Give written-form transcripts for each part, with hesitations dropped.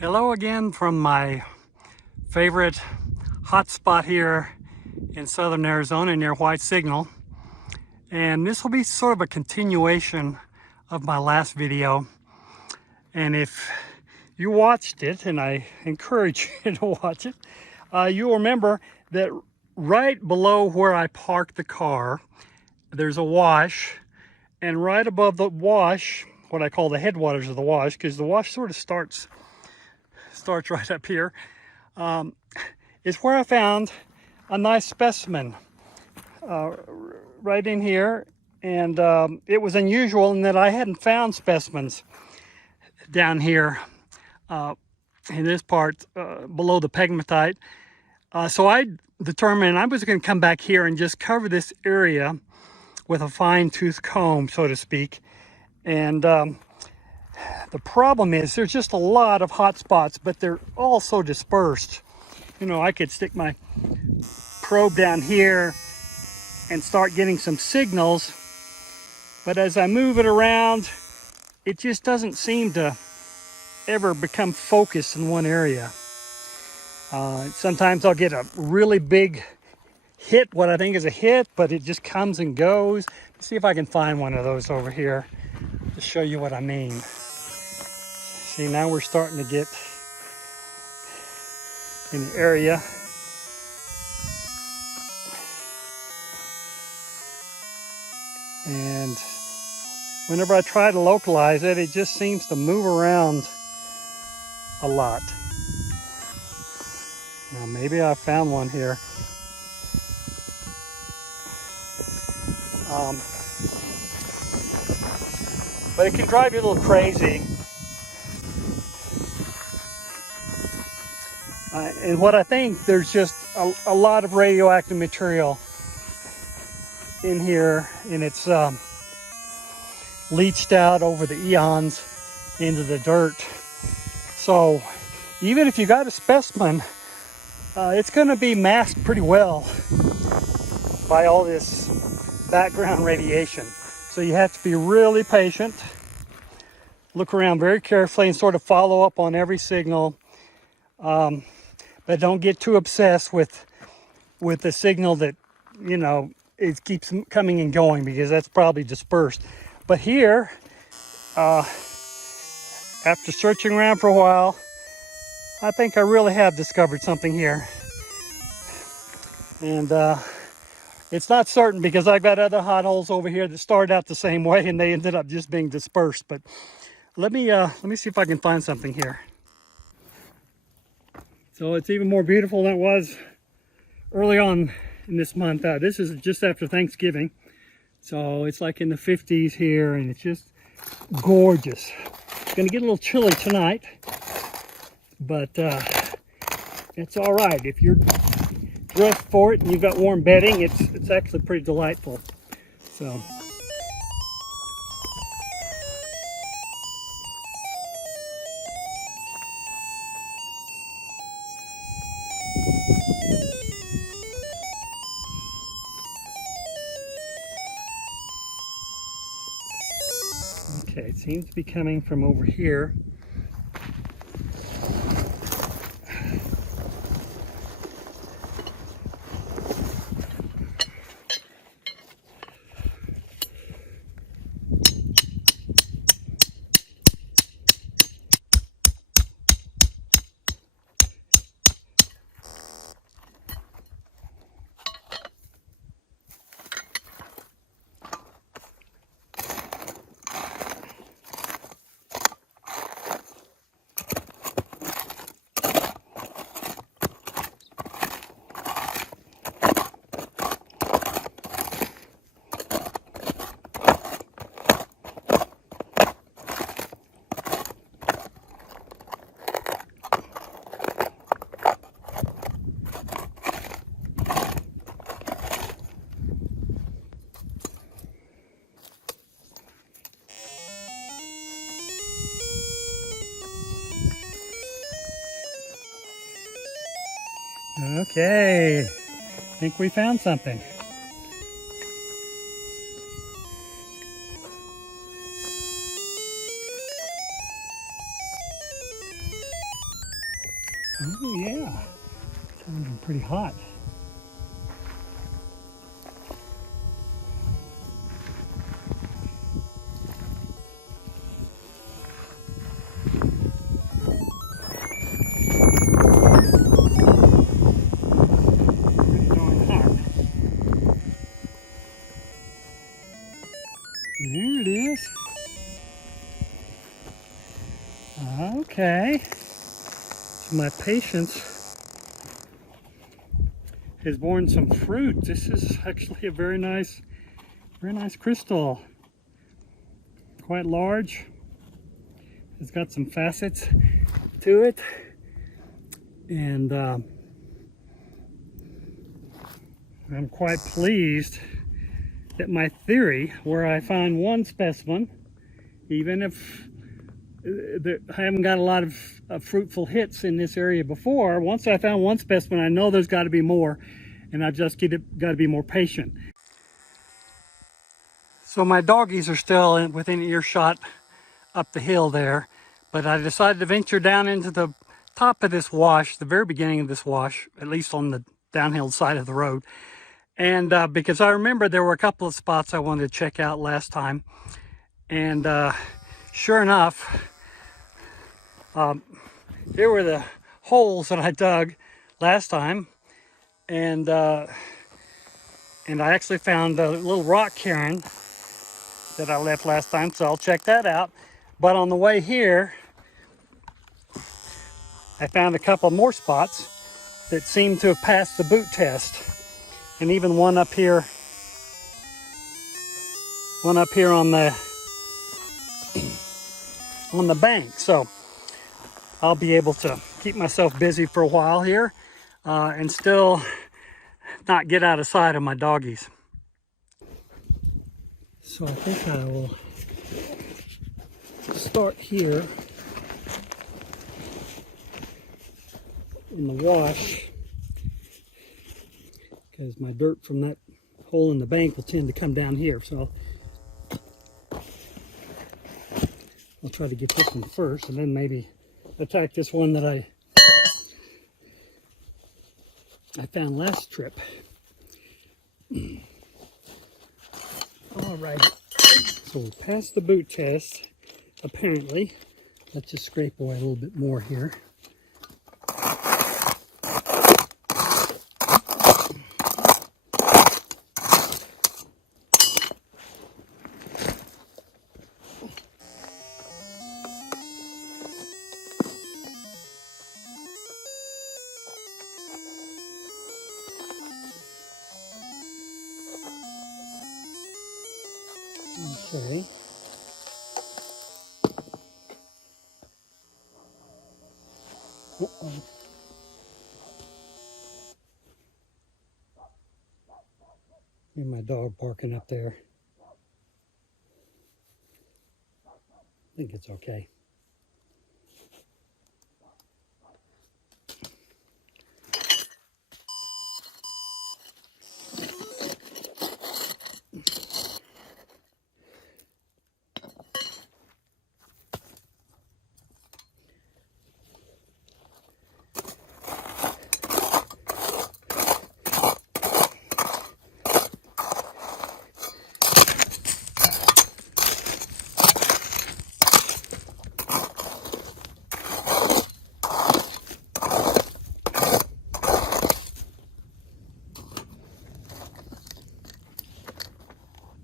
Hello again from my favorite hot spot here in southern Arizona near White Signal. And this will be sort of a continuation of my last video. And if you watched it, and I encourage you to watch it, you'll remember that right below where I parked the car, there's a wash. And right above the wash, what I call the headwaters of the wash, because the wash sort of starts right up here, is where I found a nice specimen right in here. And it was unusual in that I hadn't found specimens down here in this part below the pegmatite. So I determined I was going to come back here and just cover this area with a fine-tooth comb, so to speak. And the problem is there's just a lot of hot spots, but they're all so dispersed. You know, I could stick my probe down here and start getting some signals, but as I move it around, it just doesn't seem to ever become focused in one area. Sometimes I'll get a really big hit, what I think is a hit, but it just comes and goes. Let's see if I can find one of those over here to show you what I mean. See, now we're starting to get in the area. And whenever I try to localize it, it just seems to move around a lot. Now maybe I found one here. But it can drive you a little crazy. And what I think, there's just a lot of radioactive material in here, and it's leached out over the eons into the dirt. So even if you got a specimen, it's going to be masked pretty well by all this background radiation. So you have to be really patient, look around very carefully, and sort of follow up on every signal. But don't get too obsessed with the signal that, you know, it keeps coming and going, because that's probably dispersed. But here, after searching around for a while, I think I really have discovered something here. And it's not certain, because I've got other hot holes over here that started out the same way and they ended up just being dispersed. But let me see if I can find something here. So it's even more beautiful than it was early on in this month. This is just after Thanksgiving. So it's like in the 50s here, and it's just gorgeous. It's gonna get a little chilly tonight, but it's all right. If you're dressed for it and you've got warm bedding, it's actually pretty delightful. So. Okay, it seems to be coming from over here. Okay, I think we found something. Oh yeah, sounding pretty hot. Pretty darn hot. There it is. Okay. So my patience has borne some fruit. This is actually a very nice crystal. Quite large. It's got some facets to it. And I'm quite pleased that my theory, where I find one specimen, even if I haven't got a lot of fruitful hits in this area before, once I found one specimen, I know there's got to be more, and I just got to be more patient. So my doggies are still within earshot up the hill there, but I decided to venture down into the top of this wash, the very beginning of this wash, at least on the downhill side of the road. And because I remember there were a couple of spots I wanted to check out last time. And sure enough, here were the holes that I dug last time. And I actually found a little rock cairn that I left last time, so I'll check that out. But on the way here, I found a couple more spots that seem to have passed the boot test. And even one up here on the bank. So I'll be able to keep myself busy for a while here and still not get out of sight of my doggies. So I think I will start here in the wash, because my dirt from that hole in the bank will tend to come down here. So I'll try to get this one first, and then maybe attack this one that I found last trip. All right, so we passed the boot test, apparently. Let's just scrape away a little bit more here. Okay. Uh-oh. Hear my dog barking up there. I think it's okay.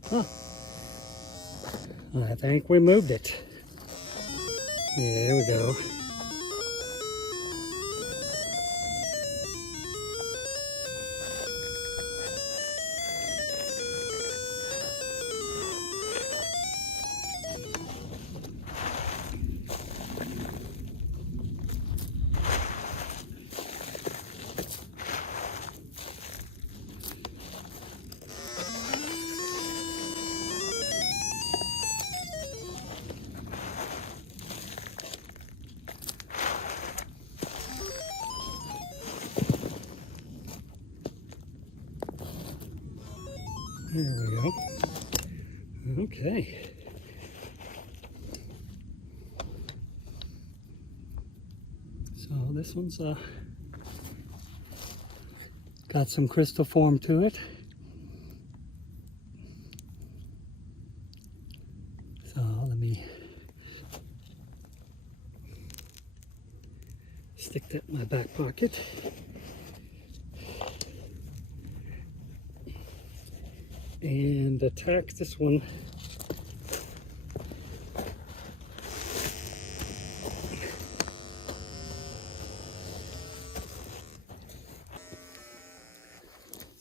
Huh. I think we moved it. Yeah, there we go. There we go. Okay. So this one's got some crystal form to it. So let me stick that in my back pocket. And attack this one.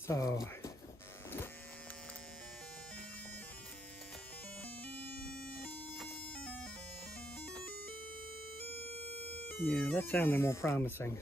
So yeah, that sounded more promising.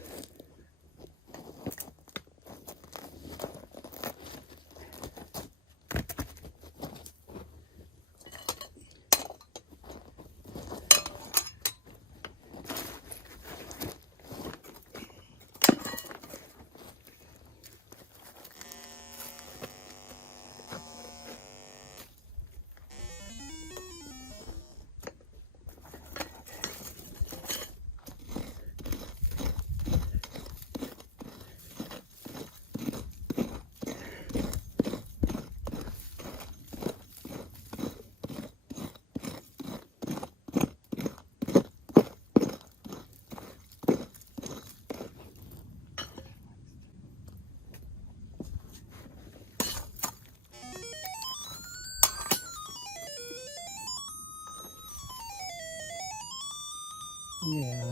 Yeah,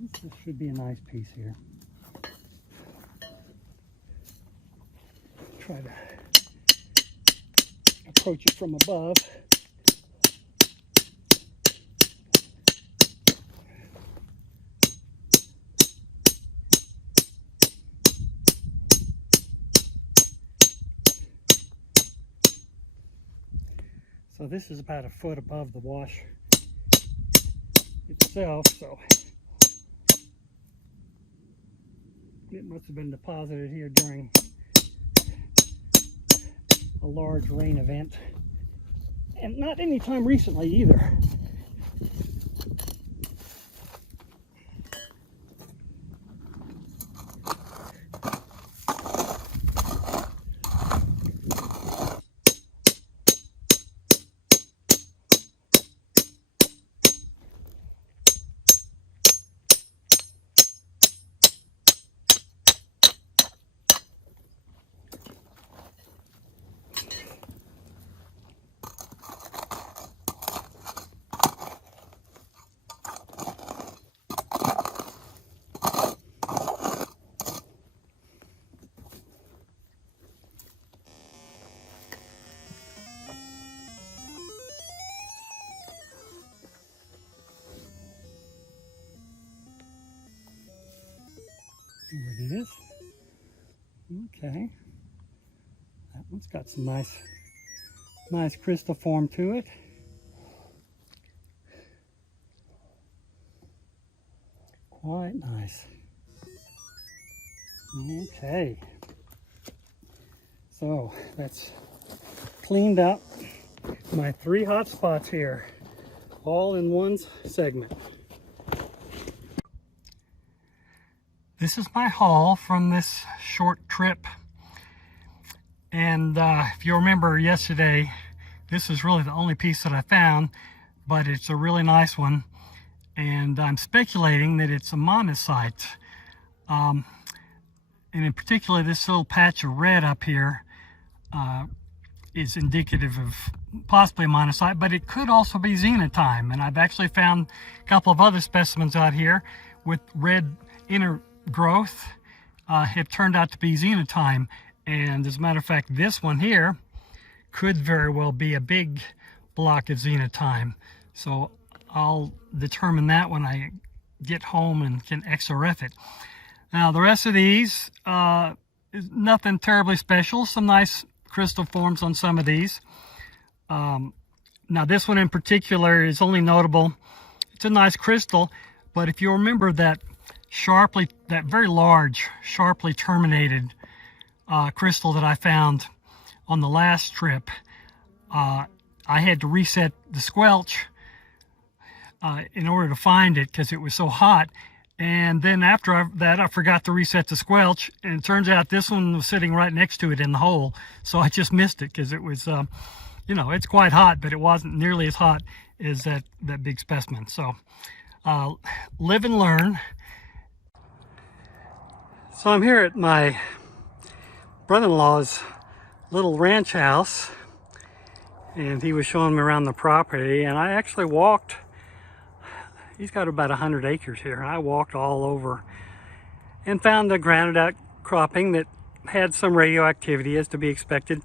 this should be a nice piece here. Try to approach it from above. So this is about a foot above the wash itself, so it must have been deposited here during a large rain event, and not any time recently either. Here it is. Okay. That one's got some nice crystal form to it. Quite nice. Okay. So that's cleaned up my 3 hot spots here, all in one segment. This is my haul from this short trip. And if you remember yesterday, this is really the only piece that I found, but it's a really nice one. And I'm speculating that it's a monocyte. And in particular, this little patch of red up here is indicative of possibly a monocyte, but it could also be xenotime. And I've actually found a couple of other specimens out here with red inner growth have turned out to be xenotime. And as a matter of fact, this one here could very well be a big block of xenotime. So I'll determine that when I get home and can XRF it. Now the rest of these is nothing terribly special. Some nice crystal forms on some of these. Now this one in particular is only notable. It's a nice crystal, but if you remember that very large, sharply terminated crystal that I found on the last trip, I had to reset the squelch in order to find it because it was so hot. And then after that, I forgot to reset the squelch, and it turns out this one was sitting right next to it in the hole. So I just missed it because it was, you know, it's quite hot, but it wasn't nearly as hot as that big specimen. So live and learn. So I'm here at my brother-in-law's little ranch house, and he was showing me around the property, and I actually walked. He's got about 100 acres here. I walked all over and found a grounded outcropping that had some radioactivity as to be expected,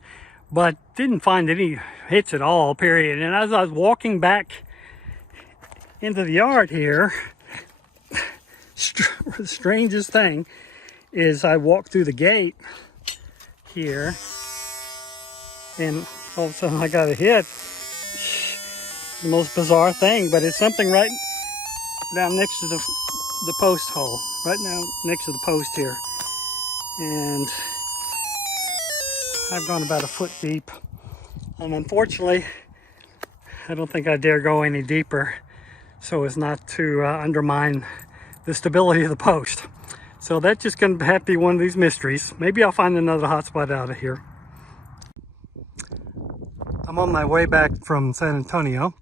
but didn't find any hits at all, period. And as I was walking back into the yard here, the strangest thing is I walked through the gate here, and all of a sudden I got a hit. The most bizarre thing, but it's something right down next to the post hole, right now next to the post here. And I've gone about a foot deep, and unfortunately I don't think I dare go any deeper so as not to undermine the stability of the post. So that's just going to have to be one of these mysteries. Maybe I'll find another hot spot out of here. I'm on my way back from San Antonio,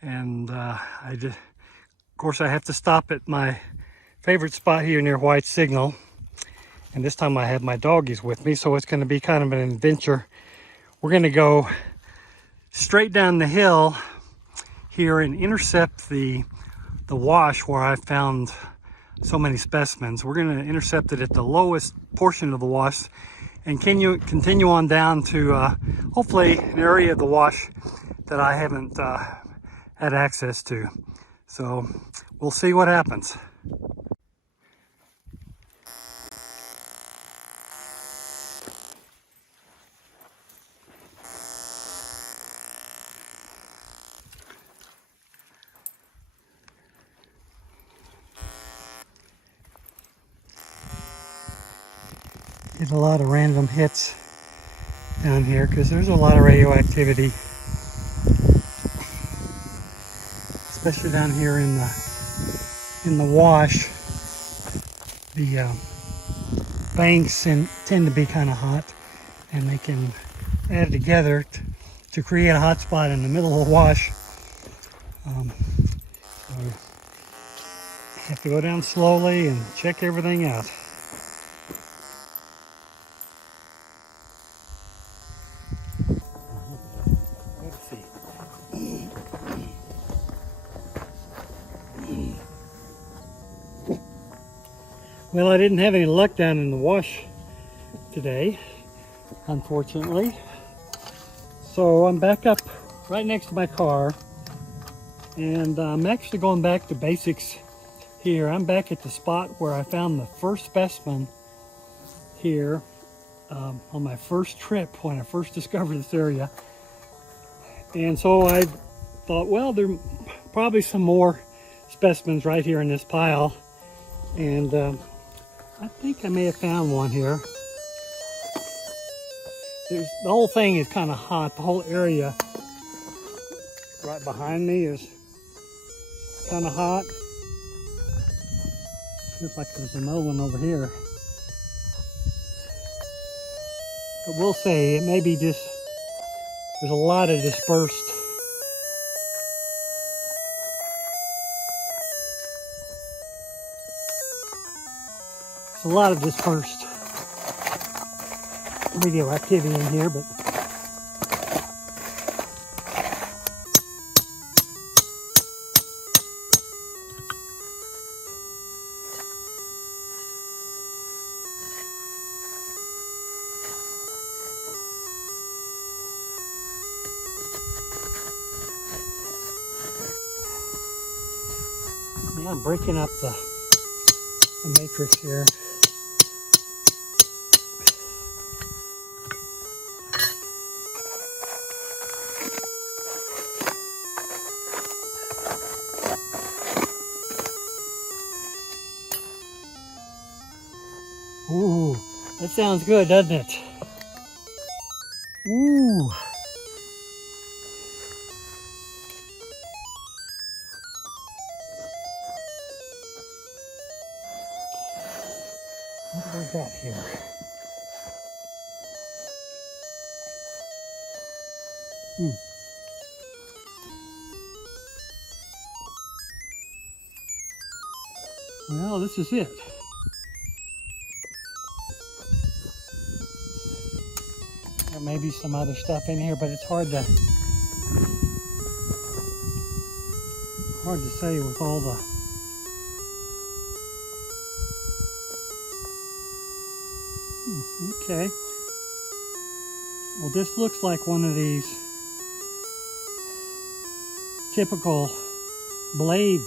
and of course I have to stop at my favorite spot here near White Signal, and this time I have my doggies with me, so it's going to be kind of an adventure. We're going to go straight down the hill here and intercept the wash where I found so many specimens. We're going to intercept it at the lowest portion of the wash and continue on down to hopefully an area of the wash that I haven't had access to. So we'll see what happens. Get a lot of random hits down here because there's a lot of radioactivity, especially down here in the wash. The banks tend to be kind of hot, and they can add together to create a hot spot in the middle of the wash. So you have to go down slowly and check everything out. Well, I didn't have any luck down in the wash today, unfortunately. So I'm back up right next to my car, and I'm actually going back to basics here. I'm back at the spot where I found the first specimen here on my first trip when I first discovered this area. And so I thought, well, there are probably some more specimens right here in this pile. And I think I may have found one here. The whole thing is kind of hot. The whole area right behind me is kind of hot. Looks like there's another one over here. But we'll see. It may be just, there's a lot of dispersed. There's a lot of dispersed radioactivity in here, but yeah, I'm breaking up the matrix here. Ooh, that sounds good, doesn't it? Ooh. What do we got here? Well, this is it. There may be some other stuff in here, but it's hard to say with all the okay. Well, this looks like one of these typical blade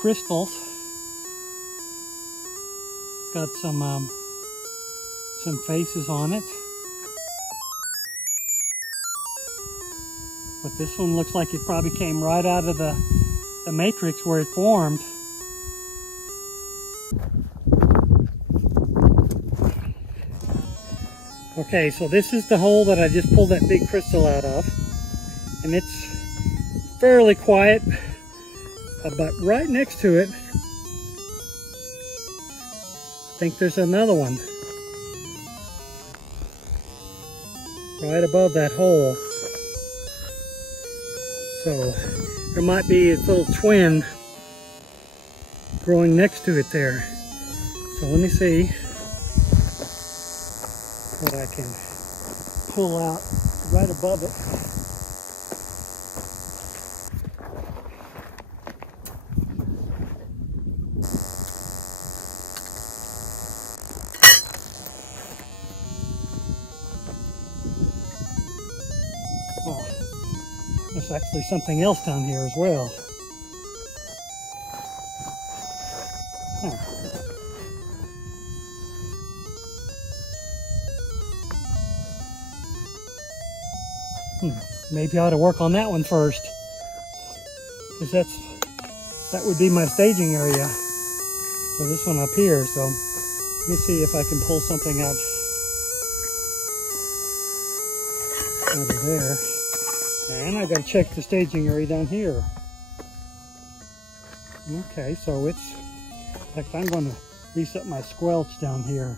crystals. Got some faces on it. But this one looks like it probably came right out of the matrix where it formed. Okay, so this is the hole that I just pulled that big crystal out of. And it's fairly quiet, but right next to it, I think there's another one. Right above that hole. So there might be its little twin growing next to it there. So let me see what I can pull out right above it. Oh, there's actually something else down here as well. Huh. Maybe I ought to work on that one first, because that would be my staging area for this one up here. So let me see if I can pull something out of there. And I got to check the staging area down here. Okay, so it's like I'm going to reset my squelch down here.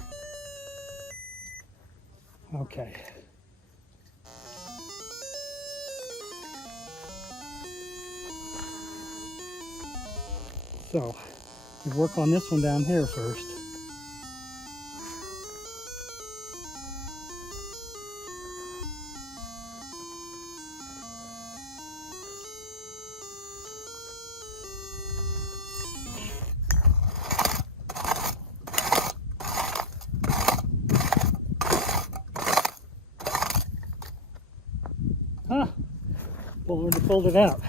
Okay. So, we work on this one down here first. Huh, well, I already pulled it out.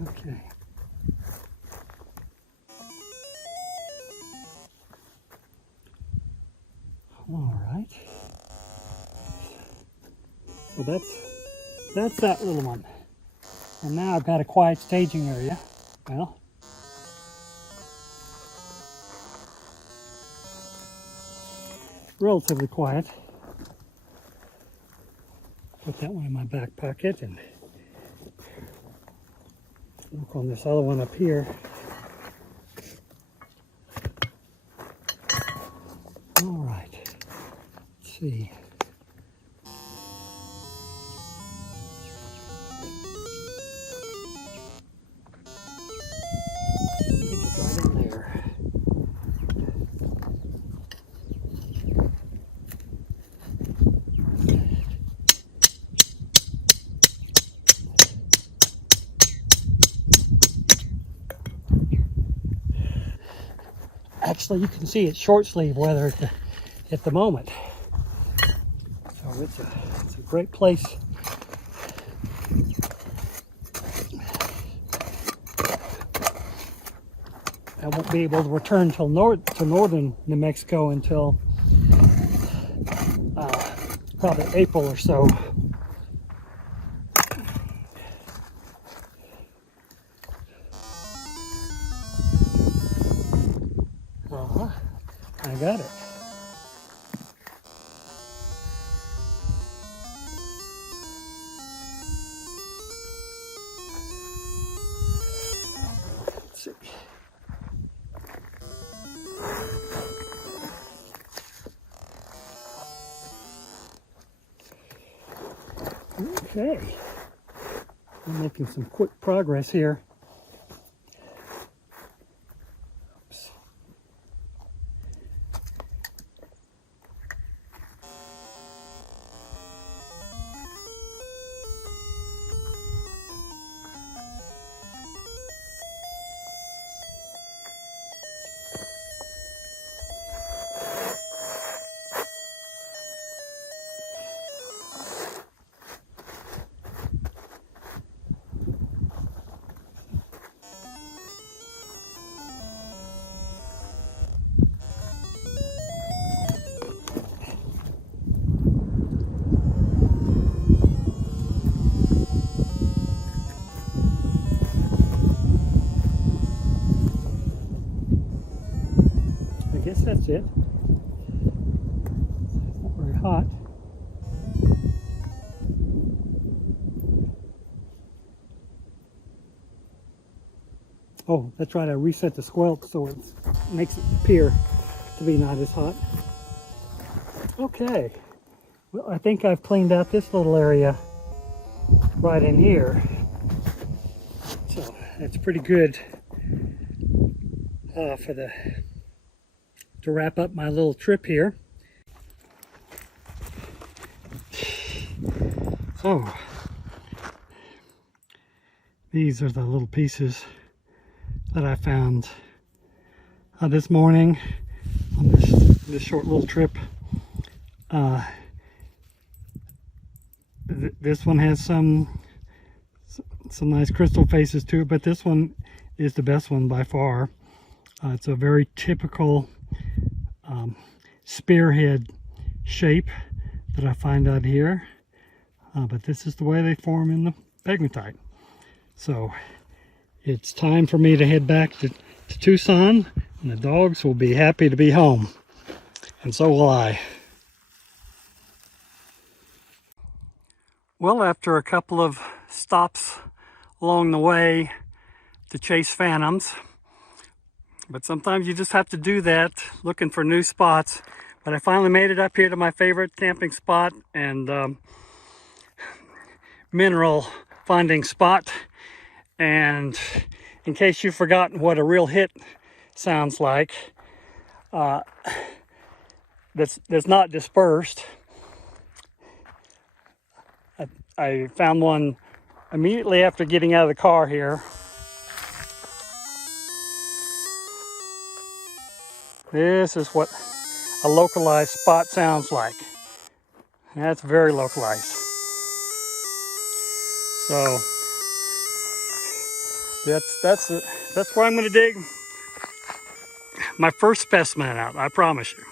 Okay. All right. So that's that little one. And now I've got a quiet staging area. Well, relatively quiet. Put that one in my back pocket and work on this other one up here. All right, let's see. It's right in there. Actually, you can see it's short sleeve weather at the moment. So it's a great place. I won't be able to return to northern New Mexico until probably April or so. I got it. Let's see. Okay. I'm making some quick progress here. Oops. I guess that's it. Not very hot. Oh, that's right, I reset the squelch so it makes it appear to be not as hot. Okay, well, I think I've cleaned out this little area right in here. So that's pretty good to wrap up my little trip here. So these are the little pieces that I found this morning on this short little trip. This one has some nice crystal faces to it, but this one is the best one by far. It's a very typical spearhead shape that I find out here, but this is the way they form in the pegmatite. So it's time for me to head back to Tucson, and the dogs will be happy to be home, and so will I. Well, after a couple of stops along the way to chase phantoms, but sometimes you just have to do that, looking for new spots. But I finally made it up here to my favorite camping spot and mineral finding spot. And in case you've forgotten what a real hit sounds like, that's not dispersed. I found one immediately after getting out of the car here. This is what a localized spot sounds like. That's very localized. So that's where I'm going to dig my first specimen out, I promise you.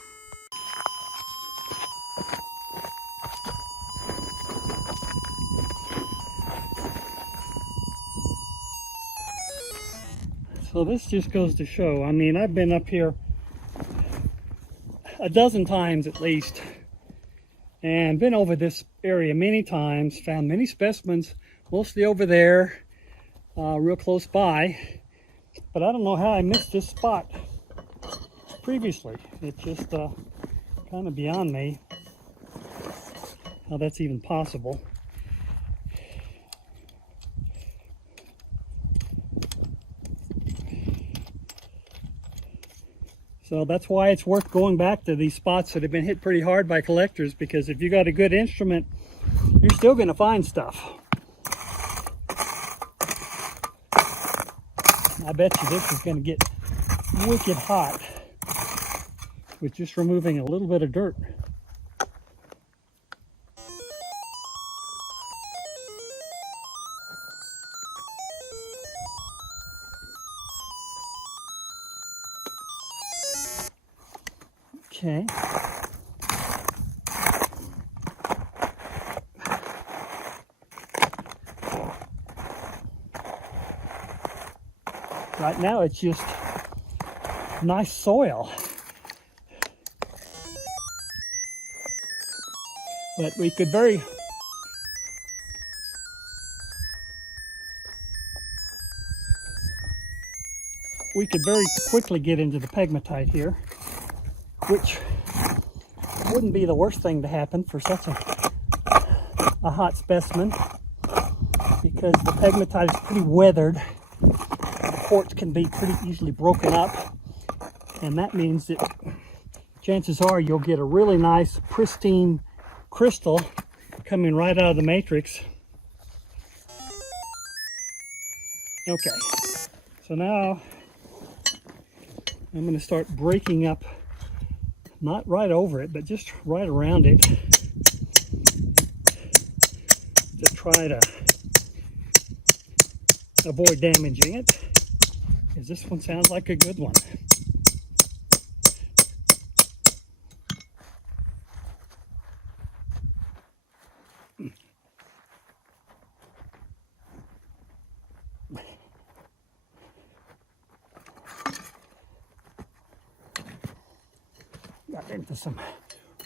So this just goes to show, I mean, I've been up here a dozen times at least, and been over this area many times, found many specimens, mostly over there, real close by, but I don't know how I missed this spot previously. It's just kind of beyond me how that's even possible. So that's why it's worth going back to these spots that have been hit pretty hard by collectors, because if you got a good instrument, you're still going to find stuff. I bet you this is going to get wicked hot with just removing a little bit of dirt. Okay. Right now it's just nice soil. But we could very quickly get into the pegmatite here, which wouldn't be the worst thing to happen for such a hot specimen, because the pegmatite is pretty weathered. The quartz can be pretty easily broken up, and that means that chances are you'll get a really nice pristine crystal coming right out of the matrix. Okay, so now I'm going to start breaking up, not right over it, but just right around it, to try to avoid damaging it, because this one sounds like a good one. Got into some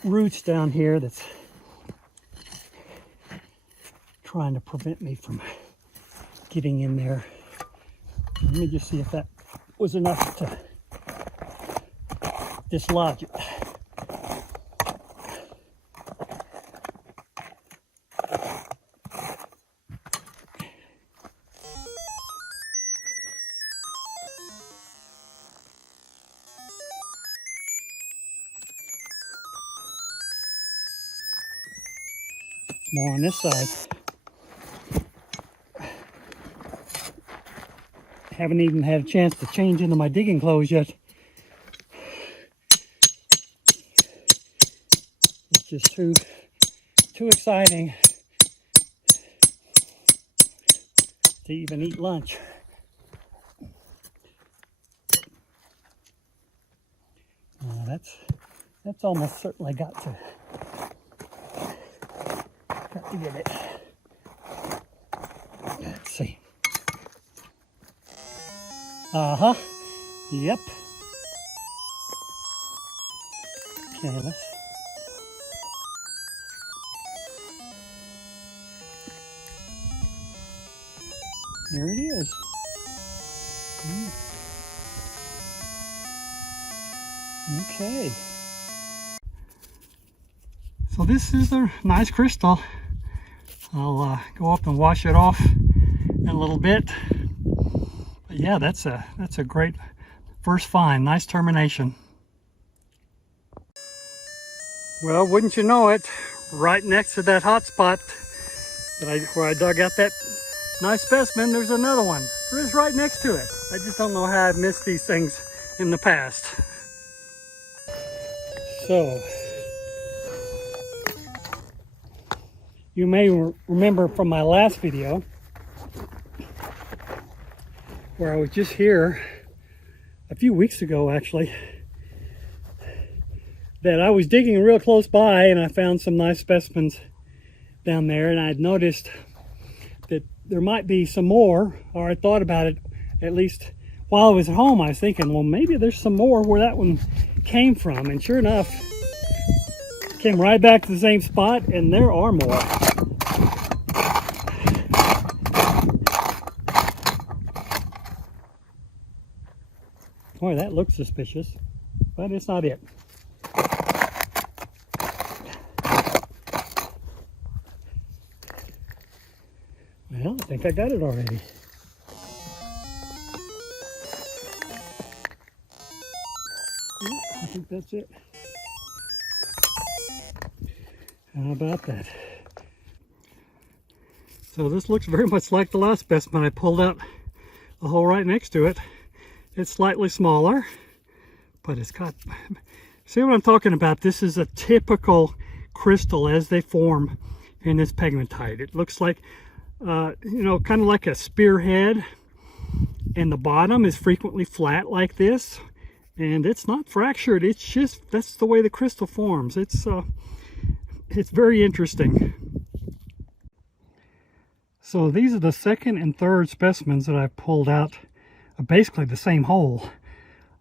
roots down here that's trying to prevent me from getting in there. Let me just see if that was enough to dislodge it. More on this side. Haven't even had a chance to change into my digging clothes yet. It's just too exciting to even eat lunch. That's almost certainly got to get it. Let's see. Uh-huh. Yep. Okay, let's... There it is. Okay. So this is a nice crystal. I'll go up and wash it off in a little bit. But yeah, that's a great first find. Nice termination. Well, wouldn't you know it, right next to that hot spot where I dug out that nice specimen, there's another one. There is right next to it. I just don't know how I've missed these things in the past. So, you may remember from my last video where I was just here a few weeks ago, actually, that I was digging real close by and I found some nice specimens down there, and I'd noticed that there might be some more, or I thought about it at least while I was at home. I was thinking, well, maybe there's some more where that one came from, and sure enough, came right back to the same spot, and there are more. Boy, that looks suspicious, but it's not it. Well, I think I got it already. Yeah, I think that's it. How about that? So this looks very much like the last specimen. I pulled out a hole right next to it. It's slightly smaller, but it's got... See what I'm talking about? This is a typical crystal as they form in this pegmatite. It looks like, you know, kind of like a spearhead, and the bottom is frequently flat like this, And it's not fractured, it's just, that's the way the crystal forms. It's very interesting. So these are the second and third specimens that I've pulled out of basically the same hole.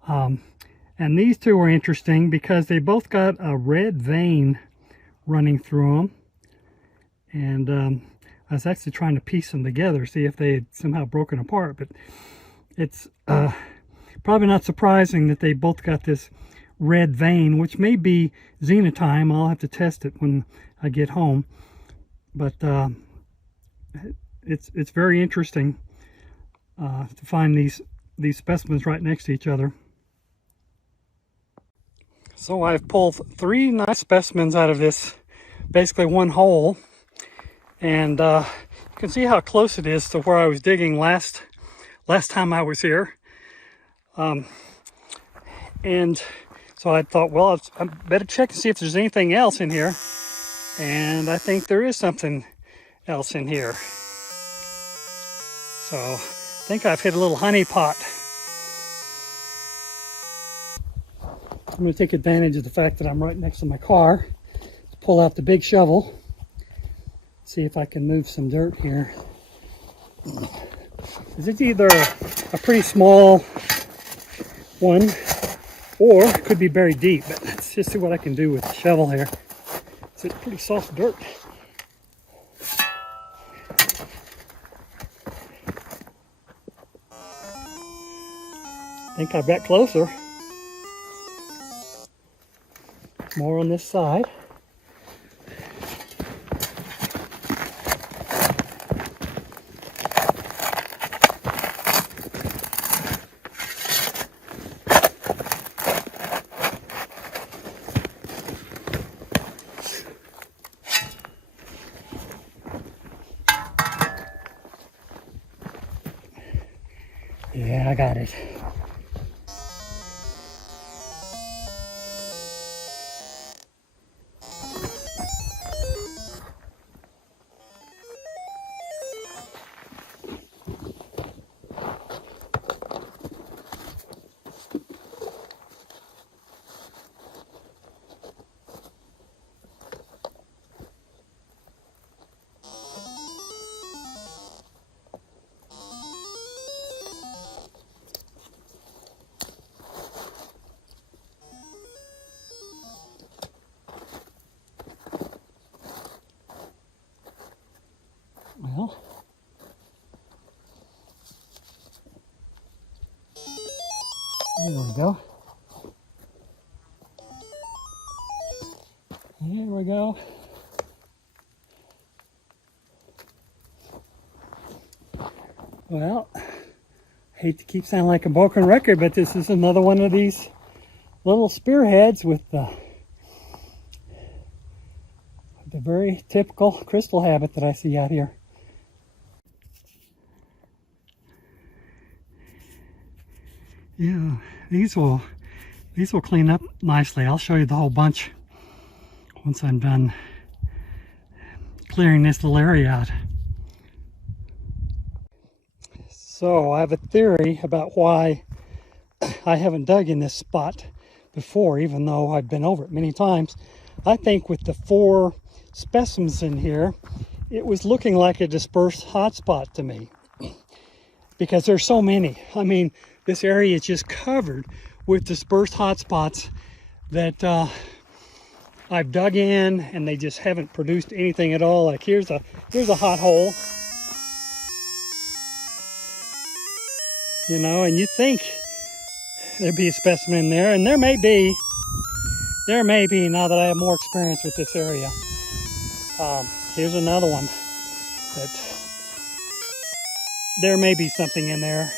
And these two are interesting because they both got a red vein running through them. And I was actually trying to piece them together, see if they had somehow broken apart. But it's probably not surprising that they both got this red vein, which may be xenotime. I'll have to test it when I get home. But it's very interesting to find these specimens right next to each other. So I've pulled 3 nice specimens out of this, basically one hole, and you can see how close it is to where I was digging last time I was here. And so I thought, well, I better check and see if there's anything else in here, and I think there is something else in here. So I think I've hit a little honey pot. I'm going to take advantage of the fact that I'm right next to my car to pull out the big shovel, see if I can move some dirt here. It's either a pretty small one or it could be buried deep, but let's just see what I can do with the shovel here. It's pretty soft dirt. I think I got closer. More on this side. Yeah, I got it. Well, there we go. There we go. Well, I hate to keep sounding like a broken record, but this is another one of these little spearheads with the very typical crystal habit that I see out here. Yeah, these will clean up nicely. I'll show you the whole bunch once I'm done clearing this little area out. So I have a theory about why I haven't dug in this spot before, even though I've been over it many times. I think with the 4 specimens in here, it was looking like a dispersed hotspot to me, because there's so many. I mean, this area is just covered with dispersed hotspots that I've dug in, and they just haven't produced anything at all. Like here's a hot hole, you know, and you'd think there'd be a specimen in there, and there may be now that I have more experience with this area. Here's another one that there may be something in there.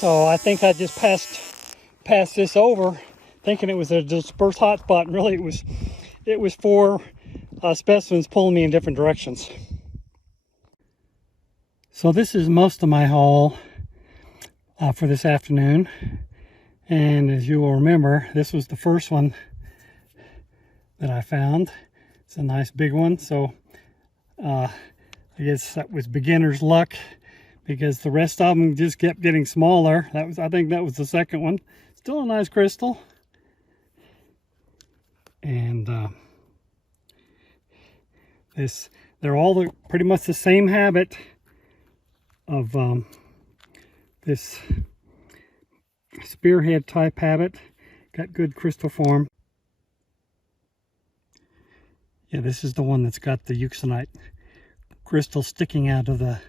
So I think I just passed this over thinking it was a dispersed hotspot, and really it was 4 specimens pulling me in different directions. So this is most of my haul for this afternoon, and as you will remember, this was the first one that I found. It's a nice big one, so I guess that was beginner's luck, because the rest of them just kept getting smaller. I think that was the second one. Still a nice crystal. And they're all pretty much the same habit of this spearhead type habit. Got good crystal form. Yeah, this is the one that's got the euxenite crystal sticking out of the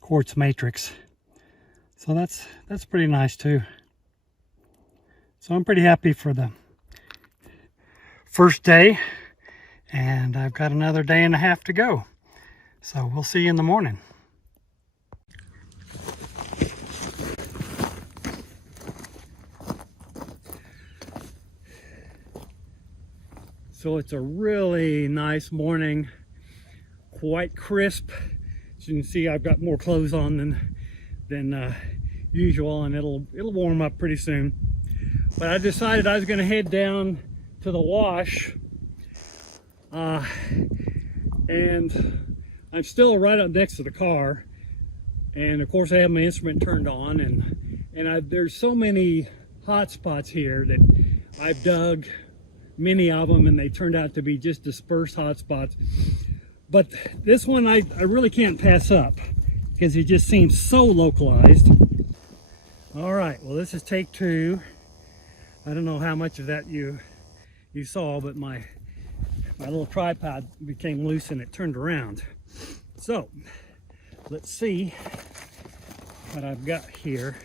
quartz matrix. So that's pretty nice too. So I'm pretty happy for the first day, and I've got another day and a half to go. So we'll see you in the morning. So it's a really nice morning, quite crisp. As you can see, I've got more clothes on than usual, and it'll warm up pretty soon. But I decided I was going to head down to the wash, and I'm still right up next to the car. And of course, I have my instrument turned on, and there's so many hot spots here that I've dug many of them, and they turned out to be just dispersed hot spots. But this one I really can't pass up because it just seems so localized. All right, well, this is take two. I don't know how much of that you saw, but my little tripod became loose and it turned around. So let's see what I've got here.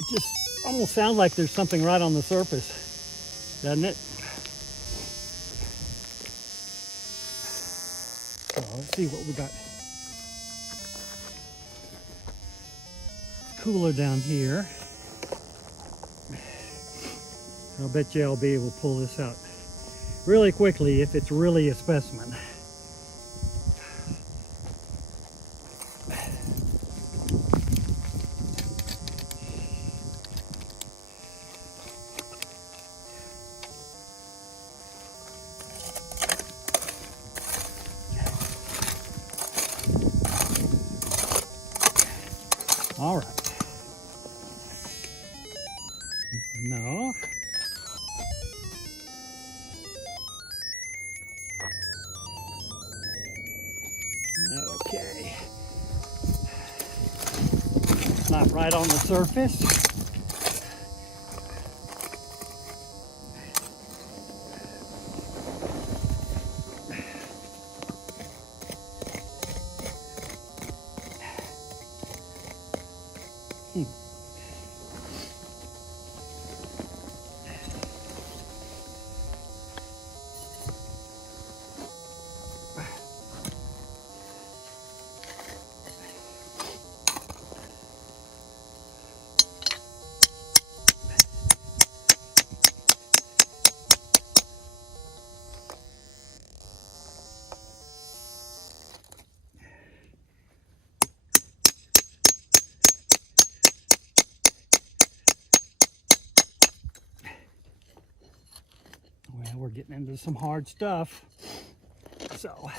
It just almost sounds like there's something right on the surface, doesn't it? So let's see what we got. It's cooler down here. I'll bet you I'll be able to pull this out really quickly if it's really a specimen. All right. No. Okay. Not right on the surface. Well, we're getting into some hard stuff. So I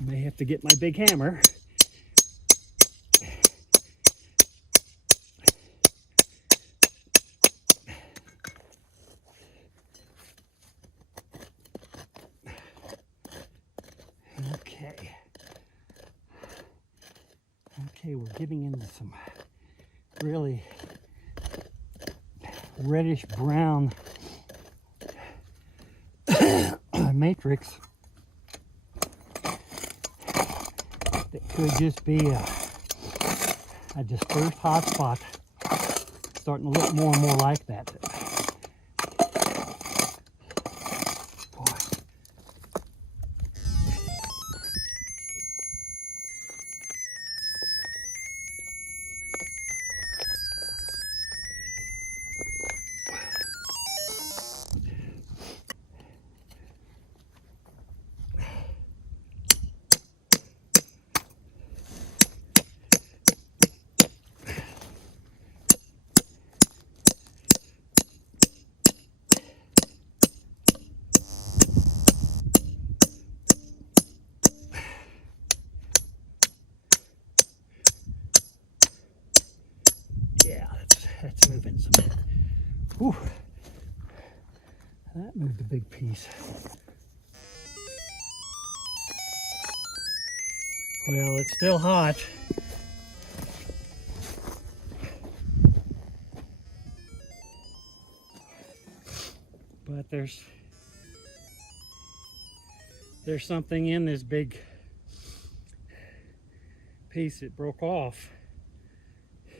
may have to get my big hammer. Okay, we're getting into some really reddish brown matrix that could just be a dispersed hotspot. Starting to look more and more like that. Boy. Whew. That moved a big piece. Well, it's still hot. But there's something in this big piece that broke off.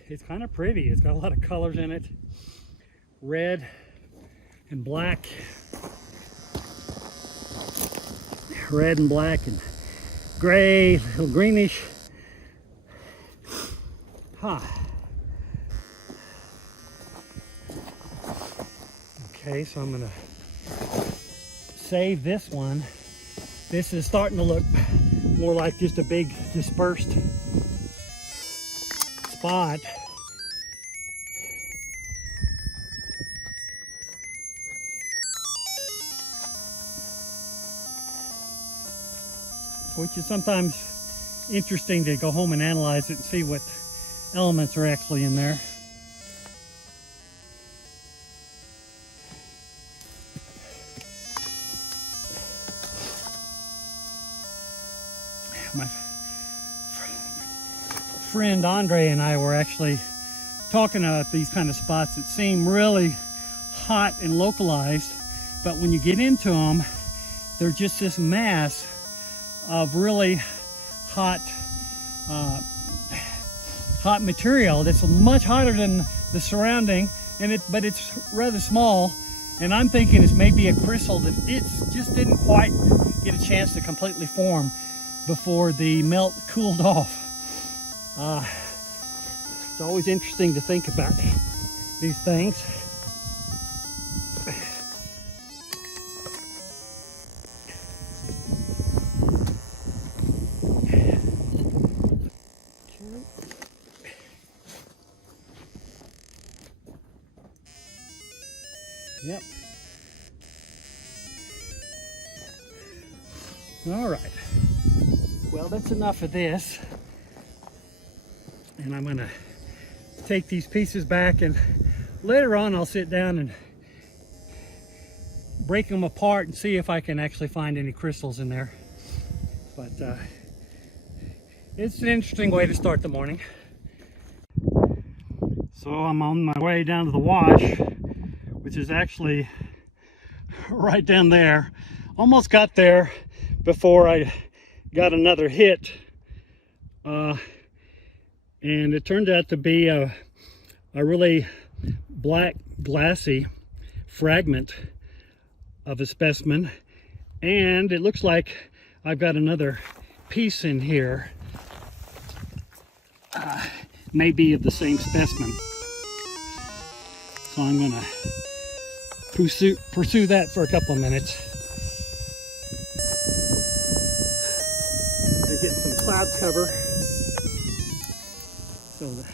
It's kind of pretty. It's got a lot of colors in it. Red and black. Red and black and gray, a little greenish. Huh. Okay, so I'm gonna save this one. This is starting to look more like just a big dispersed spot. Which is sometimes interesting to go home and analyze it and see what elements are actually in there. My friend Andre and I were actually talking about these kind of spots that seem really hot and localized, but when you get into them, they're just this mass of really hot hot material that's much hotter than the surrounding, but it's rather small, and I'm thinking it's maybe a crystal that it just didn't quite get a chance to completely form before the melt cooled off. It's always interesting to think about these things. Yep. All right. Well, that's enough of this. And I'm gonna take these pieces back, and later on I'll sit down and break them apart and see if I can actually find any crystals in there. But it's an interesting way to start the morning. So I'm on my way down to the wash, which is actually right down there. Almost got there before I got another hit. And it turned out to be a really black glassy fragment of a specimen. And it looks like I've got another piece in here, maybe of the same specimen. So I'm gonna pursue that for a couple of minutes. I get some cloud cover, so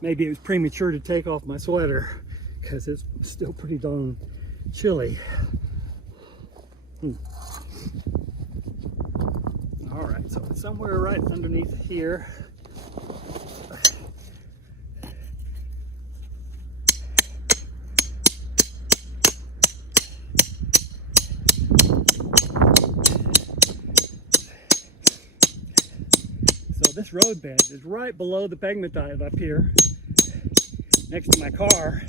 maybe it was premature to take off my sweater because it's still pretty darn chilly. All right, so it's somewhere right underneath here. This roadbed is right below the pegmatite up here next to my car,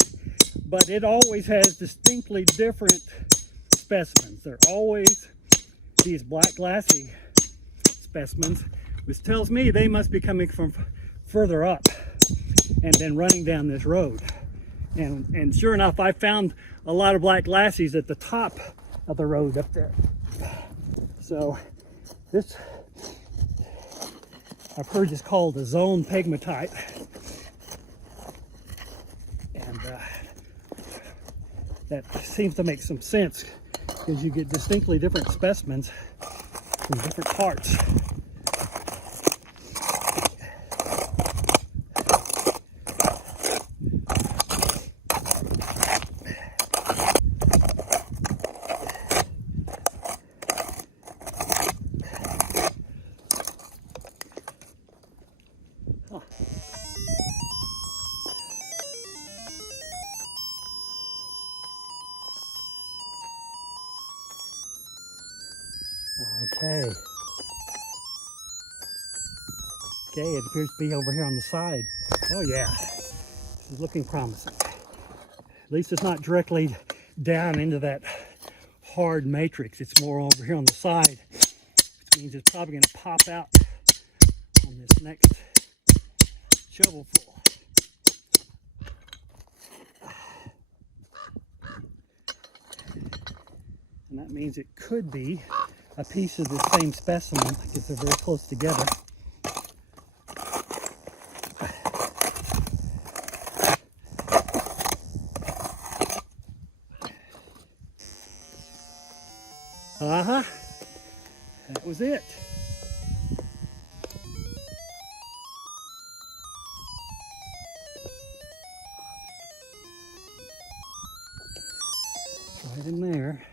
but it always has distinctly different specimens. They're always these black glassy specimens, which tells me they must be coming from further up and then running down this road. And sure enough, I found a lot of black glassies at the top of the road up there. So this, I've heard it's called a zone pegmatite, and that seems to make some sense because you get distinctly different specimens from different parts. Okay. Okay, it appears to be over here on the side. Oh yeah, this is looking promising. At least it's not directly down into that hard matrix. It's more over here on the side, which means it's probably going to pop out on this next shovelful. And that means it could be a piece of the same specimen because they're very close together. Uh-huh. That was it. Right in there.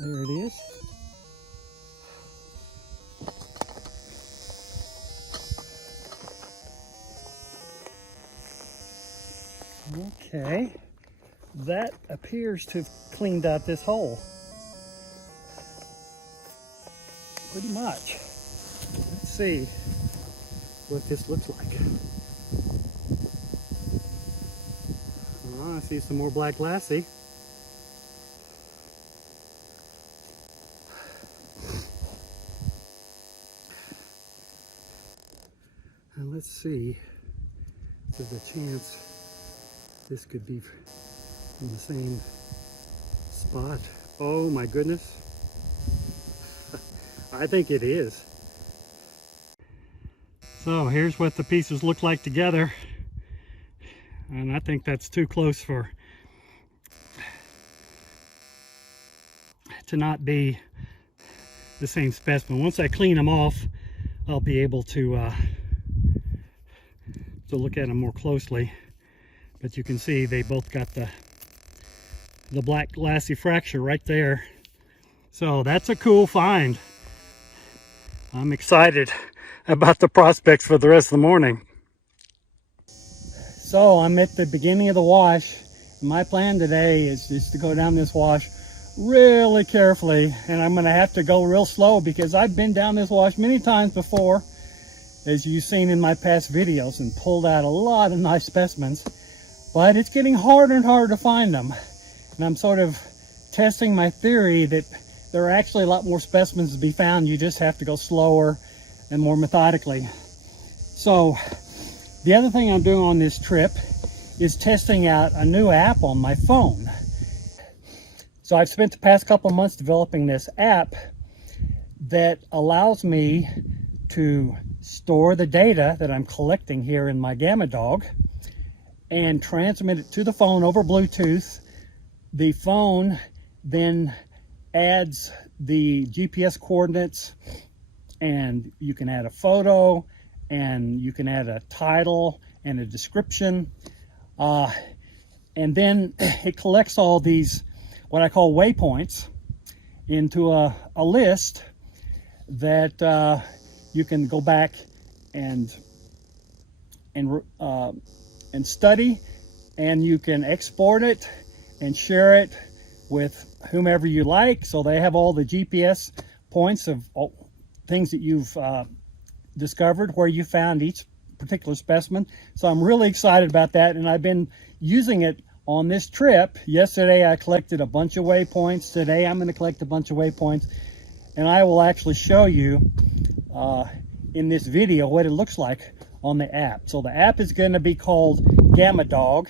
There it is. Okay, that appears to have cleaned out this hole. Pretty much. Let's see what this looks like. Oh, I see some more black glassy. And let's see if there's a chance this could be in the same spot. Oh my goodness. I think it is. So here's what the pieces look like together. And I think that's too close for to not be the same specimen. Once I clean them off, I'll be able to look at them more closely. But you can see they both got the black glassy fracture right there. So that's a cool find. I'm excited about the prospects for the rest of the morning. So I'm at the beginning of the wash. My plan today is just to go down this wash really carefully, and I'm going to have to go real slow because I've been down this wash many times before, as you've seen in my past videos, and pulled out a lot of nice specimens. But it's getting harder and harder to find them. And I'm sort of testing my theory that there are actually a lot more specimens to be found. You just have to go slower and more methodically. So the other thing I'm doing on this trip is testing out a new app on my phone. So I've spent the past couple months developing this app that allows me to store the data that I'm collecting here in my gammaDog and transmit it to the phone over Bluetooth. The phone then adds the GPS coordinates, and you can add a photo, and you can add a title and a description, and then it collects all these what I call waypoints into a list that you can go back and study, and you can export it and share it with whomever you like. So they have all the GPS points of things that you've discovered, where you found each particular specimen. So I'm really excited about that, and I've been using it on this trip. Yesterday I collected a bunch of waypoints. Today I'm going to collect a bunch of waypoints, and I will actually show you in this video what it looks like on the app. So the app is going to be called gammaDog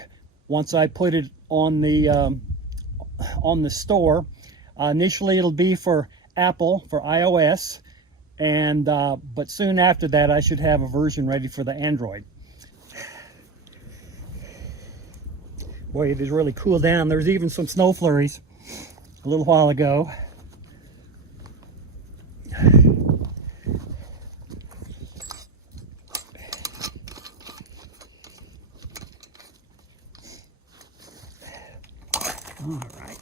once I put it on the store. Initially it'll be for Apple, for iOS, and but soon after that I should have a version ready for the Android. Boy, it is really cooled down. There's even some snow flurries a little while ago. All right,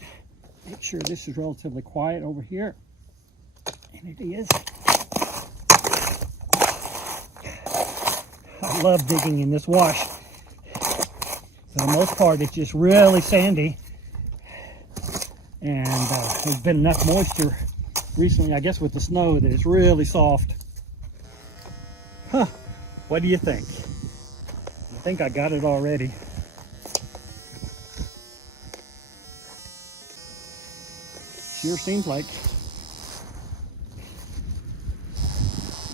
make sure this is relatively quiet over here, and it is. I love digging in this wash. For the most part, it's just really sandy. And there's been enough moisture recently, I guess with the snow, that it's really soft. Huh, what do you think? I think I got it already. Sure seems like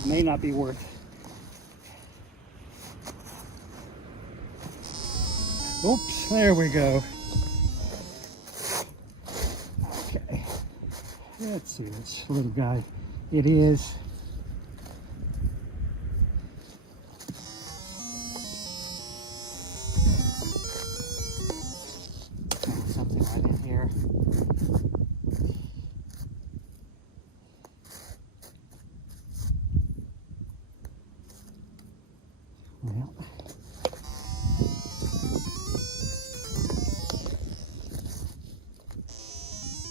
it may not be worth. Oops, there we go. Okay, let's see this little guy. It is something right in here. Well,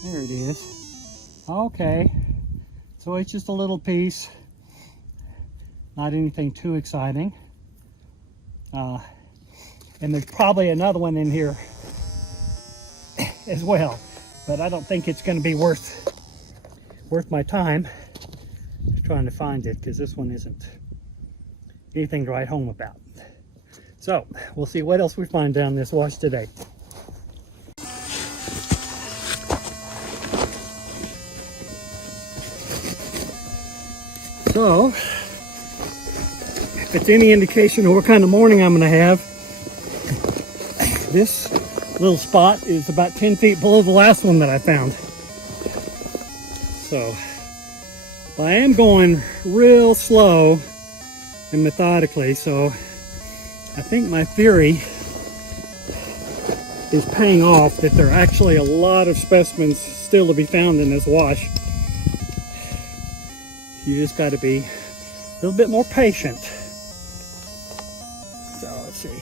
there it is. Okay, so it's just a little piece, not anything too exciting. And there's probably another one in here as well, but I don't think it's going to be worth my time trying to find it, because this one isn't anything to write home about. So we'll see what else we find down this wash today. So if it's any indication of what kind of morning I'm going to have, this little spot is about 10 feet below the last one that I found. So I am going real slow and methodically, so I think my theory is paying off, that there are actually a lot of specimens still to be found in this wash. You just got to be a little bit more patient. So let's see.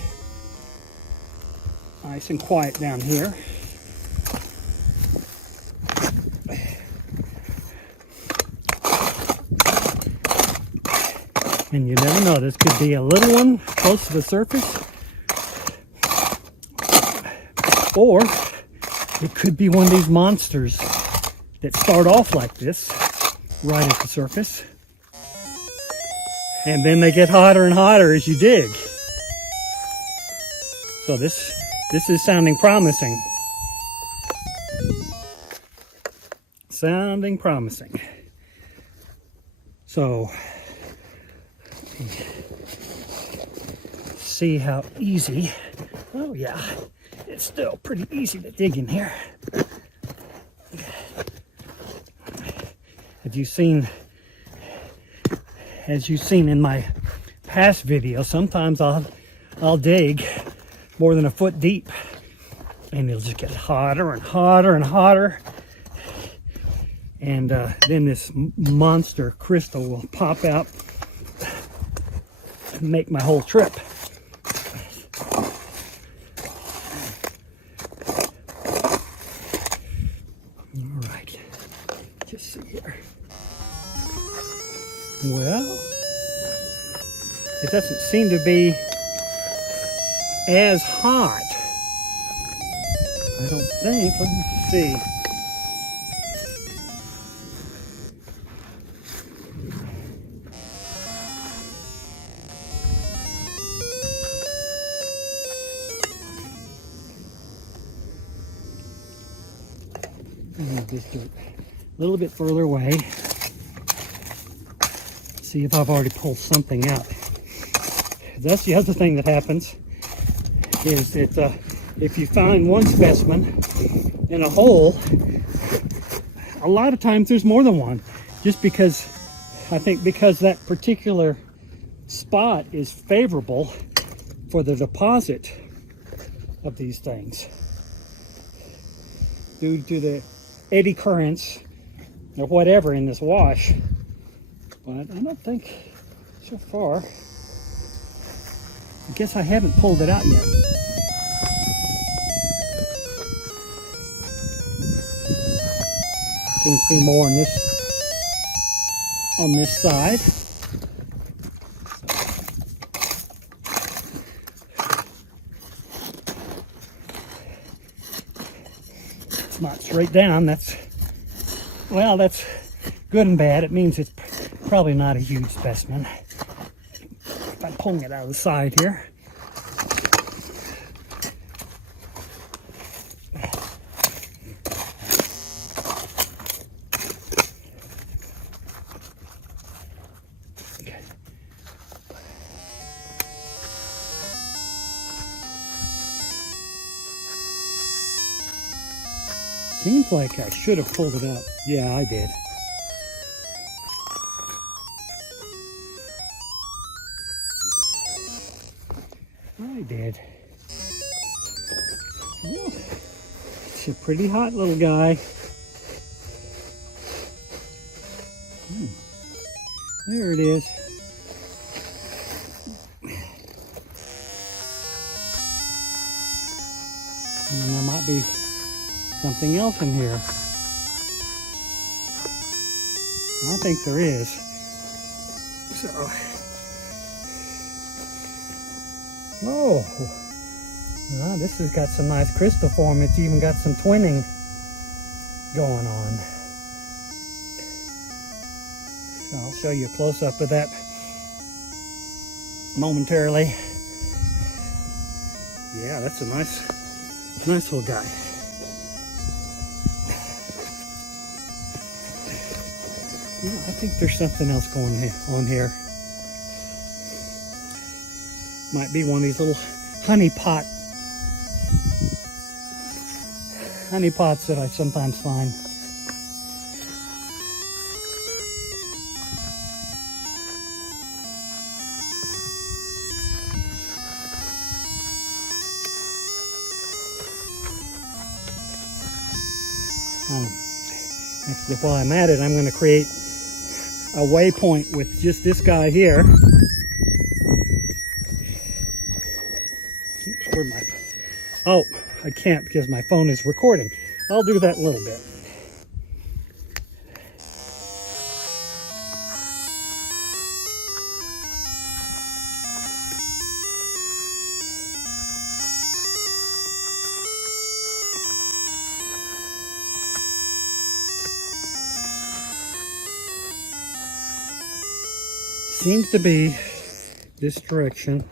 Nice and quiet down here. And you never know, this could be a little one close to the surface, or it could be one of these monsters that start off like this, right at the surface, and then they get hotter and hotter as you dig. So this is sounding promising. Sounding promising. So see how easy. Oh yeah, it's still pretty easy to dig in here. As you've seen in my past video, sometimes I'll dig more than a foot deep, and it'll just get hotter and hotter and hotter, and then this monster crystal will pop out and make my whole trip. All right, just see here. Well, it doesn't seem to be as hot, I don't think. Let me see. Just a little bit further away. See if I've already pulled something out. That's the other thing that happens, is that if you find one specimen in a hole, a lot of times there's more than one, just because I think because that particular spot is favorable for the deposit of these things due to the eddy currents or whatever in this wash. But I don't think so far. I guess I haven't pulled it out yet. Seems to be more on this side. right down. That's, well, that's good and bad. It means it's probably not a huge specimen. If I'm pulling it out of the side here. Seems like I should have pulled it out. Yeah, I did. I did. Oh, it's a pretty hot little guy. There it is. And there might be something else in here. I think there is. So, oh, well, this has got some nice crystal form. It's even got some twinning going on. So I'll show you a close-up of that momentarily. Yeah, that's a nice little guy. Yeah, I think there's something else going on here. Might be one of these little honey pots that I sometimes find. Actually, while I'm at it, I'm going to create a waypoint with just this guy here. Oops, where'd my... Oh, I can't because my phone is recording. I'll do that in a little bit. Seems to be this direction.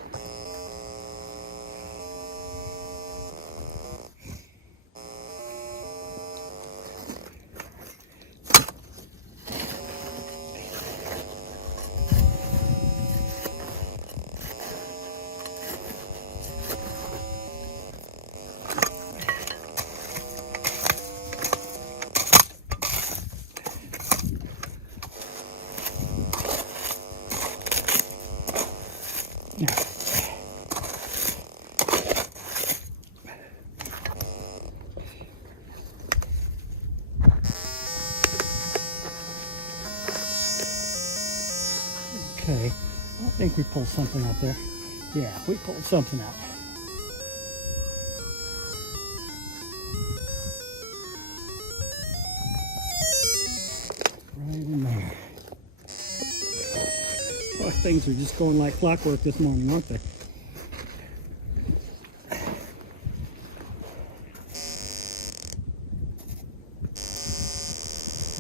Okay, I think we pulled something out there. Yeah, we pulled something out. Right in there. Boy, things are just going like clockwork this morning, aren't they?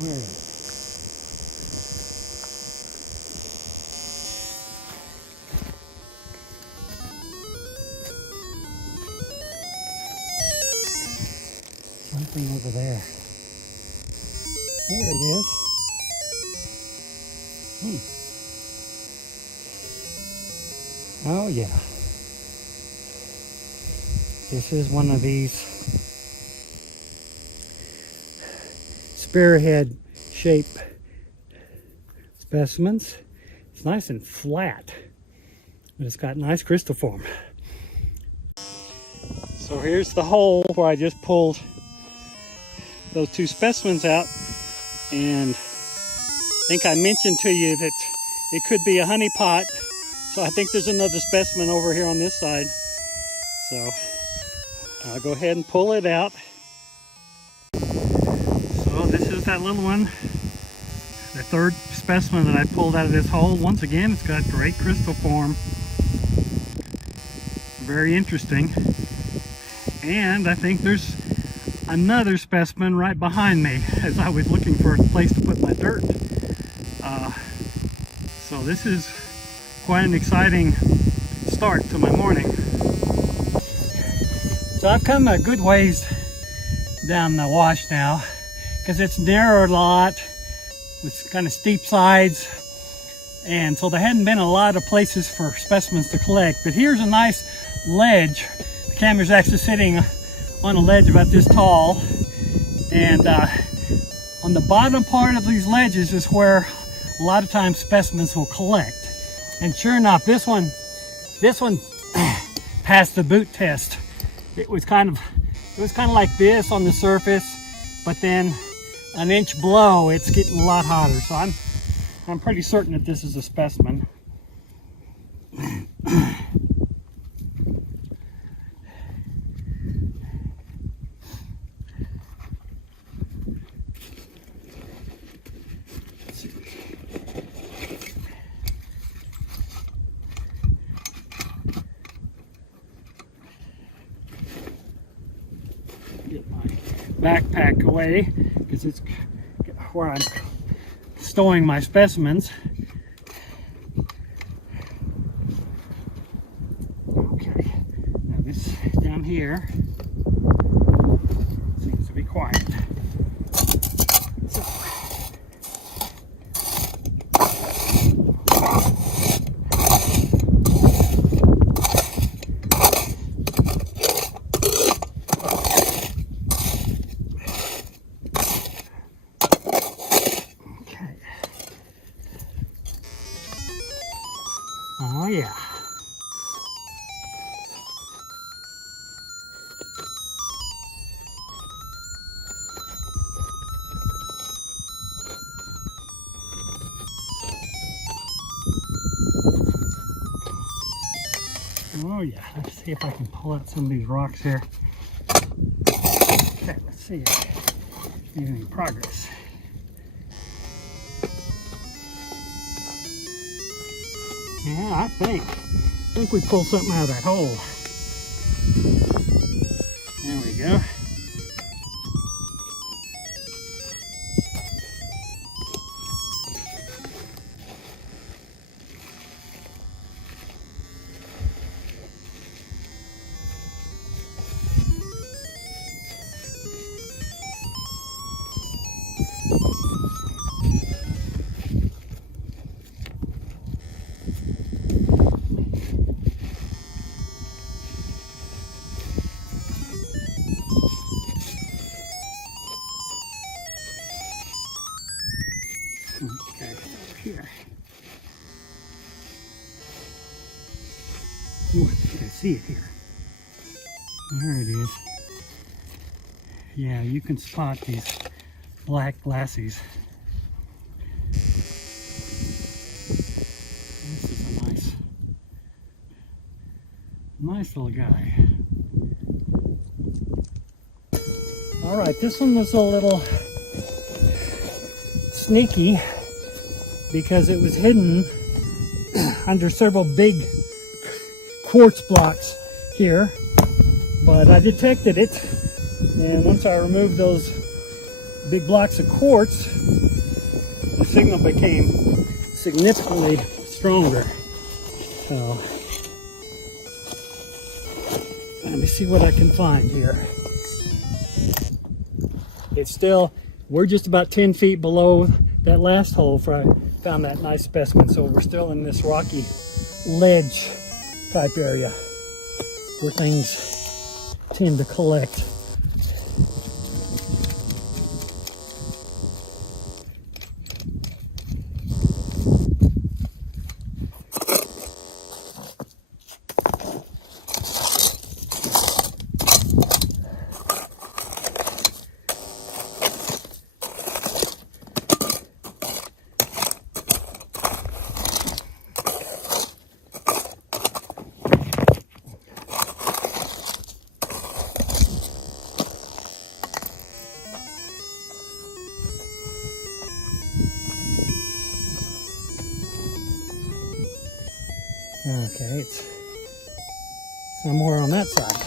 Where is it? Something over there. There it is. Oh yeah. This is one of these spearhead shape specimens. It's nice and flat, but it's got nice crystal form. So here's the hole where I just pulled those two specimens out, and I think I mentioned to you that it could be a honey pot. So I think there's another specimen over here on this side. So I'll go ahead and pull it out. So this is that little one, the third specimen that I pulled out of this hole. Once again, it's got great crystal form. Very interesting. And I think there's another specimen right behind me as I was looking for a place to put my dirt. So this is quite an exciting start to my morning. So I've come a good ways down the wash now because it's narrowed a lot with kind of steep sides, and so there hadn't been a lot of places for specimens to collect. But here's a nice ledge. The camera's actually sitting on a ledge about this tall, and on the bottom part of these ledges is where a lot of times specimens will collect. And sure enough, this one passed the boot test. It was kind of like this on the surface, but then an inch below it's getting a lot hotter. So I'm pretty certain that this is a specimen. Get my backpack away because it's where I'm storing my specimens. Okay, now this down here seems to be quiet. So, oh yeah. Oh yeah. Let's see if I can pull out some of these rocks here. Okay, let's see if there's any progress. Yeah, I think we pulled something out of that hole. There we go. Okay, over here. Ooh, I think I see it here. There it is. Yeah, you can spot these black glassies. This is a nice little guy. All right, this one was a little sneaky because it was hidden under several big quartz blocks here, but I detected it, and once I removed those big blocks of quartz, the signal became significantly stronger. So let me see what I can find here. It's still, we're just about 10 feet below that last hole where I found that nice specimen, so we're still in this rocky ledge type area where things tend to collect. Okay, it's somewhere on that side.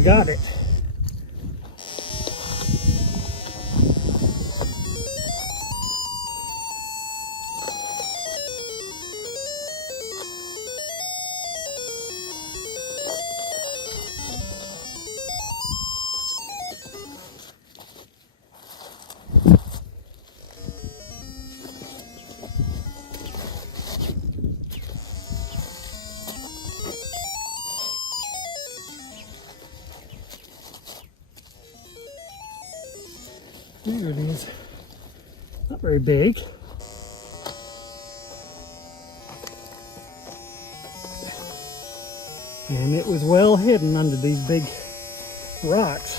we got it. There it is. Not very big. And it was well hidden under these big rocks.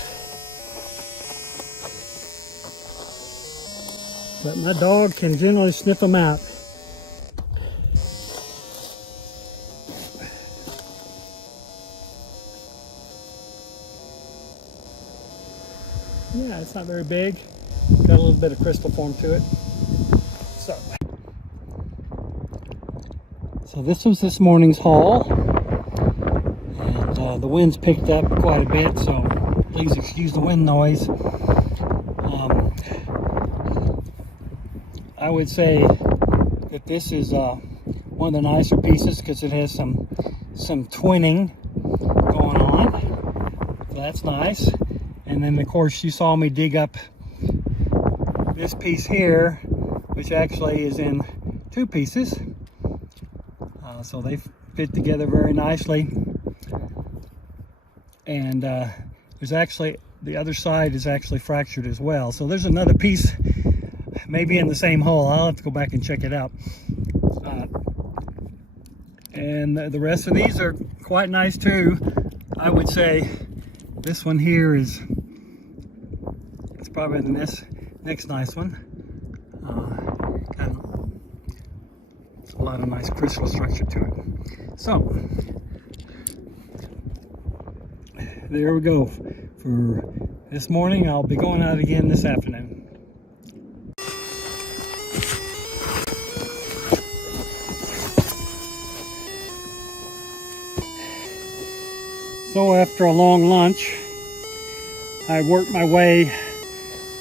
But my dog can generally sniff them out. Yeah, it's not very big. Got a little bit of crystal form to it. So this was this morning's haul. And the wind's picked up quite a bit, so please excuse the wind noise. I would say that this is one of the nicer pieces because it has some twinning going on. So that's nice. And then of course you saw me dig up this piece here, which actually is in two pieces. So they fit together very nicely. And there's actually, the other side is actually fractured as well. So there's another piece, maybe in the same hole. I'll have to go back and check it out. And the rest of these are quite nice too. I would say this one here is, it's probably the next nice one. A lot of nice crystal structure to it. So there we go for this morning. I'll be going out again this afternoon. So after a long lunch, I worked my way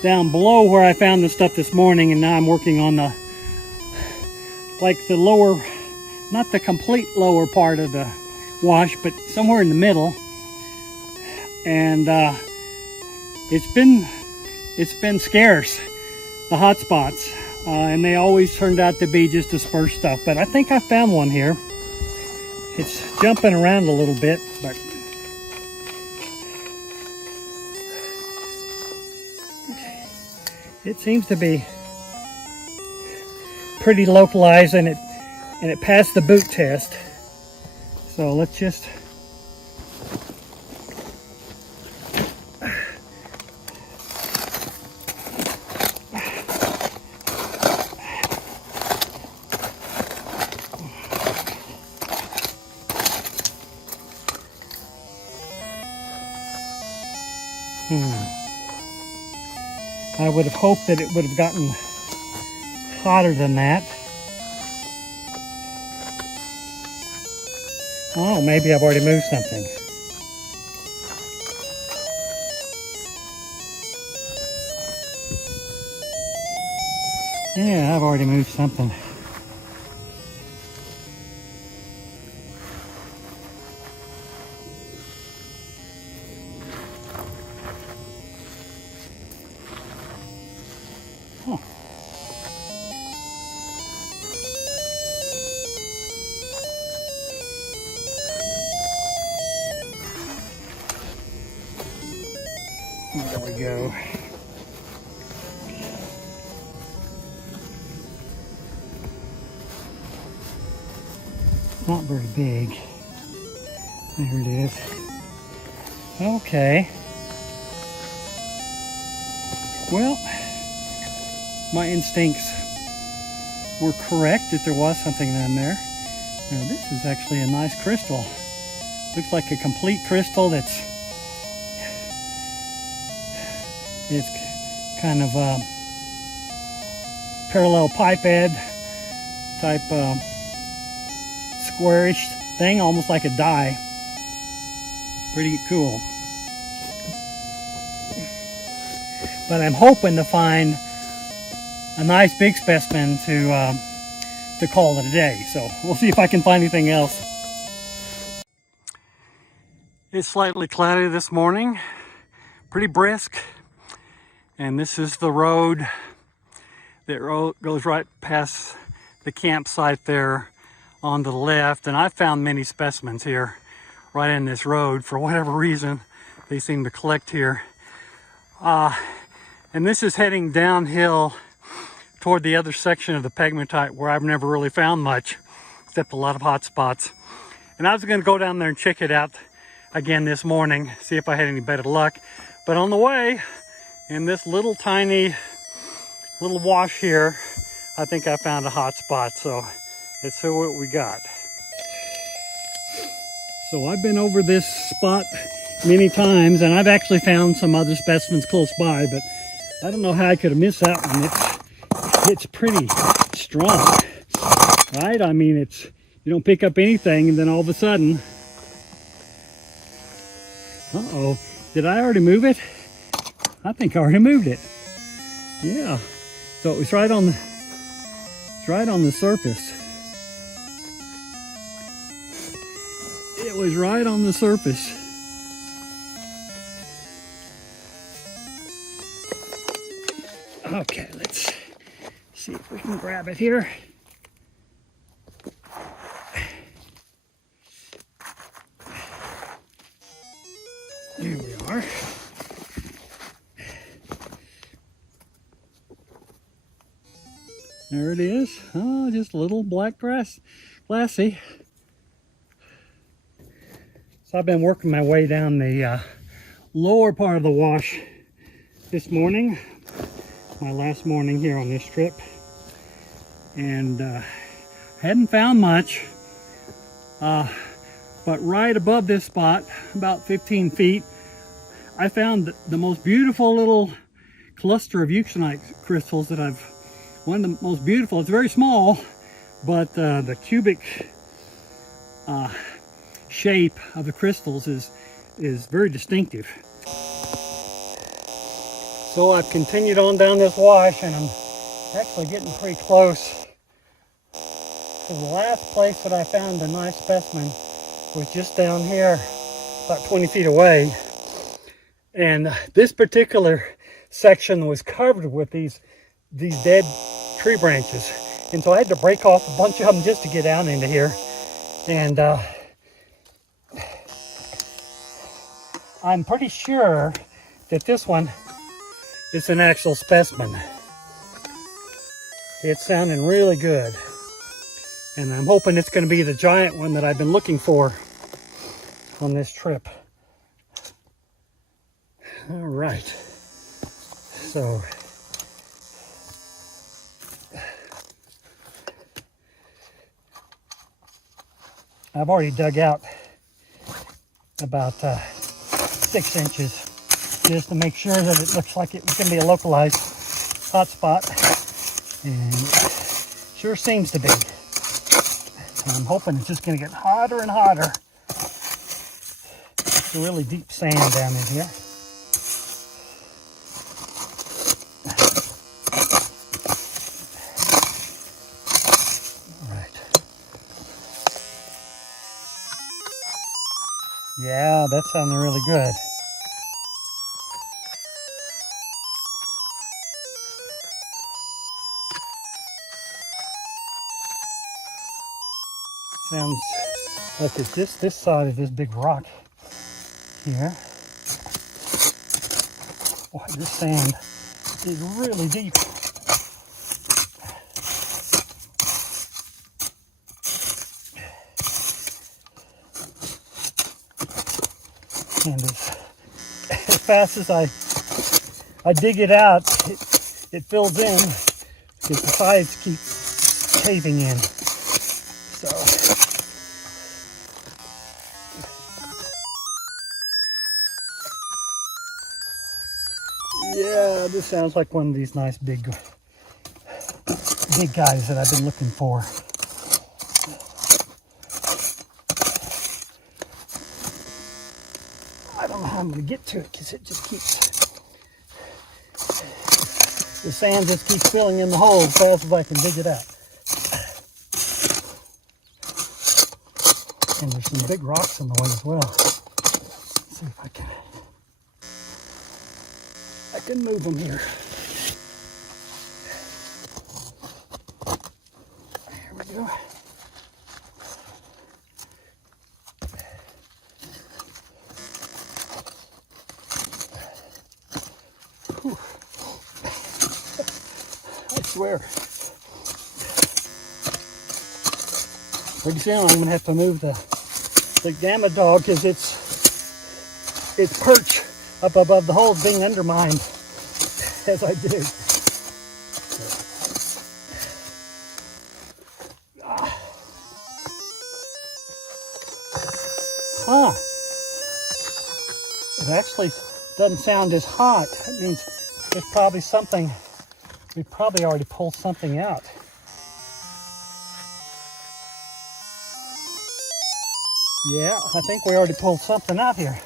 down below where I found the stuff this morning, and now I'm working on the lower, not the complete lower part of the wash, but somewhere in the middle. And it's been scarce, the hot spots, and they always turned out to be just dispersed stuff. But I think I found one here. It's jumping around a little bit, but it seems to be pretty localized, and it passed the boot test. So let's just I would have hoped that it would have gotten hotter than that. Oh, maybe I've already moved something. Yeah, I've already moved something. Huh. There we go. Not very big. There it is. Okay. Well, my instincts were correct that there was something down there. Now this is actually a nice crystal. Looks like a complete crystal that's kind of a parallel pipe head type squarish thing, almost like a die. Pretty cool. but I'm hoping to find a nice big specimen to call it a day. So we'll see if I can find anything else. It's slightly cloudy this morning, pretty brisk, and this is the road that goes right past the campsite there on the left. And I found many specimens here right in this road. For whatever reason, they seem to collect here. And this is heading downhill toward the other section of the pegmatite where I've never really found much, except a lot of hot spots. And I was going to go down there and check it out again this morning, see if I had any better luck. But on the way, in this little tiny little wash here, I think I found a hot spot. So let's see what we got. So I've been over this spot many times, and I've actually found some other specimens close by, but I don't know how I could have missed that one. It's pretty strong, right? I mean, you don't pick up anything, and then all of a sudden, uh-oh, did I already move it? I think I already moved it. Yeah, so it was right on the surface. It was right on the surface. Okay, let's see if we can grab it here. Here we are. There it is. Oh, just a little black glassy. So I've been working my way down the lower part of the wash this morning. My last morning here on this trip. And hadn't found much. But right above this spot, about 15 feet, I found the most beautiful little cluster of euxenite crystals that one of the most beautiful. It's very small, but the cubic shape of the crystals is very distinctive. So I've continued on down this wash, and I'm actually getting pretty close to the last place that I found a nice specimen. Was just down here, about 20 feet away. And this particular section was covered with these dead tree branches. And so I had to break off a bunch of them just to get down into here. And I'm pretty sure that this one is an actual specimen. It's sounding really good. And I'm hoping it's going to be the giant one that I've been looking for on this trip. All right. So I've already dug out about 6 inches just to make sure that it looks like it was going to be a localized hot spot. And it sure seems to be. I'm hoping it's just going to get hotter and hotter. It's a really deep sand down in here. All right. Yeah, that sounded really good. Sounds like it's just this side of this big rock here. Boy, this sand is really deep. And as fast as I dig it out, it fills in because the sides keep caving in. So. Yeah, this sounds like one of these nice big guys that I've been looking for. I don't know how I'm going to get to it because it just keeps The sand just keeps filling in the hole as fast as I can dig it out. And there's some big rocks in the way as well. Let's see if I can move them here. There we go. Whew. I swear. Pretty soon I'm going to have to move the gammaDog because its perch up above the hole is being undermined as I dig. Huh. It actually doesn't sound as hot. That means it's probably something, we probably already pulled something out. Yeah, I think we already pulled something out here.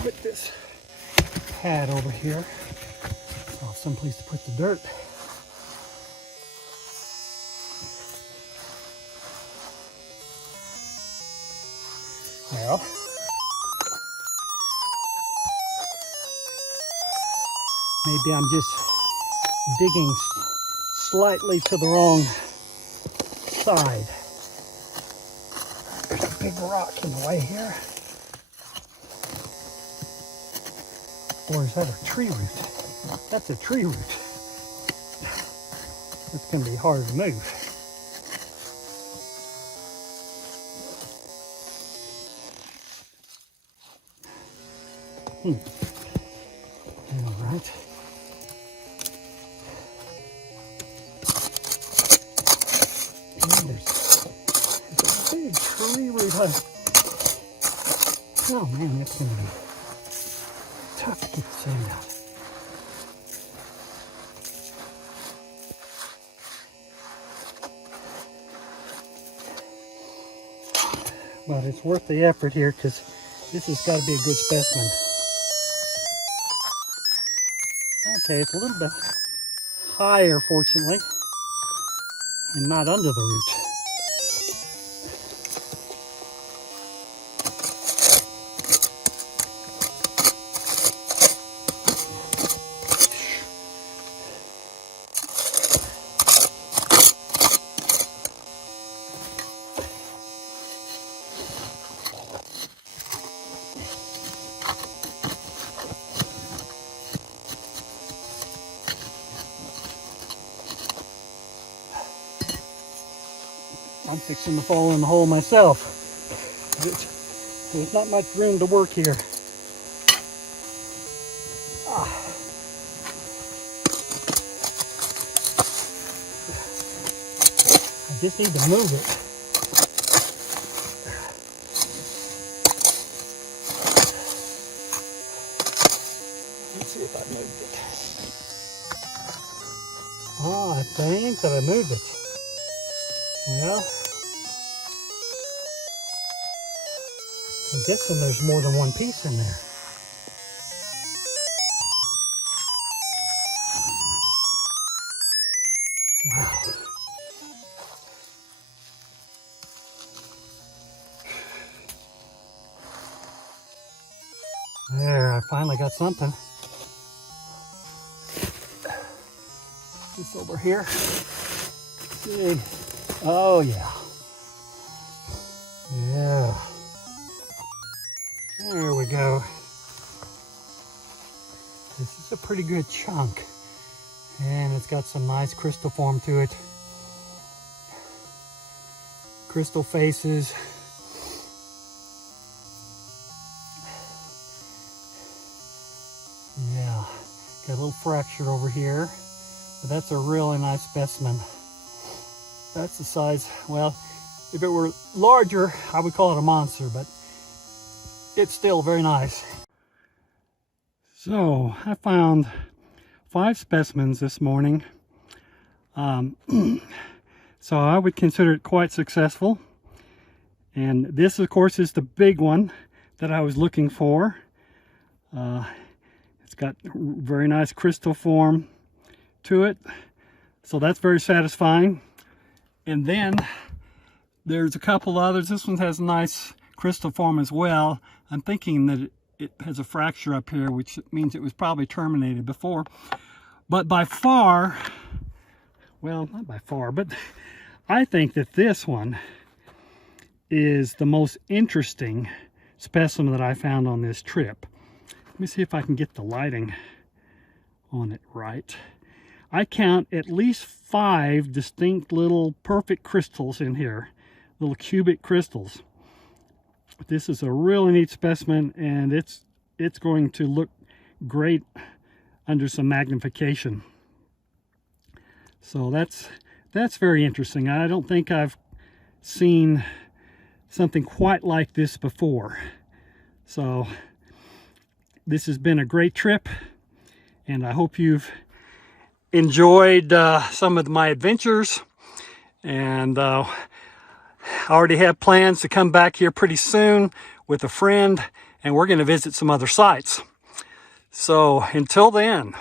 Put this pad over here. Oh, someplace to put the dirt. Well, maybe I'm just digging slightly to the wrong side. There's a big rock in the way here. Or is that a tree root? That's a tree root. It's going to be hard to move. All right. And there's a big tree root. Oh man, that's going to be tough to get the sand out. But it's worth the effort here because this has got to be a good specimen. Okay, it's a little bit higher, fortunately, and not under the root. I'm fixing to fall in the hole myself. There's not much room to work here. I just need to move it. Let's see if I moved it. Oh, I think that I moved it. Well, I'm guessing there's more than one piece in there. Wow. There, I finally got something. This over here. Big. Oh yeah. Yeah. There we go. This is a pretty good chunk. And it's got some nice crystal form to it. Crystal faces. Yeah. Got a little fracture over here, but that's a really nice specimen. That's the size, well, if it were larger, I would call it a monster, but it's still very nice. So I found 5 specimens this morning. So I would consider it quite successful. And this, of course, is the big one that I was looking for. It's got very nice crystal form to it. So that's very satisfying. And then there's a couple others. This one has a nice crystal form as well. I'm thinking that it has a fracture up here, which means it was probably terminated before. But by far, well, not by far, but I think that this one is the most interesting specimen that I found on this trip. Let me see if I can get the lighting on it right. I count at least 5 distinct little perfect crystals in here, little cubic crystals. This is a really neat specimen, and it's going to look great under some magnification. So that's very interesting. I don't think I've seen something quite like this before. So this has been a great trip, and I hope you've enjoyed some of my adventures. And I already have plans to come back here pretty soon with a friend, and we're going to visit some other sites. So until then,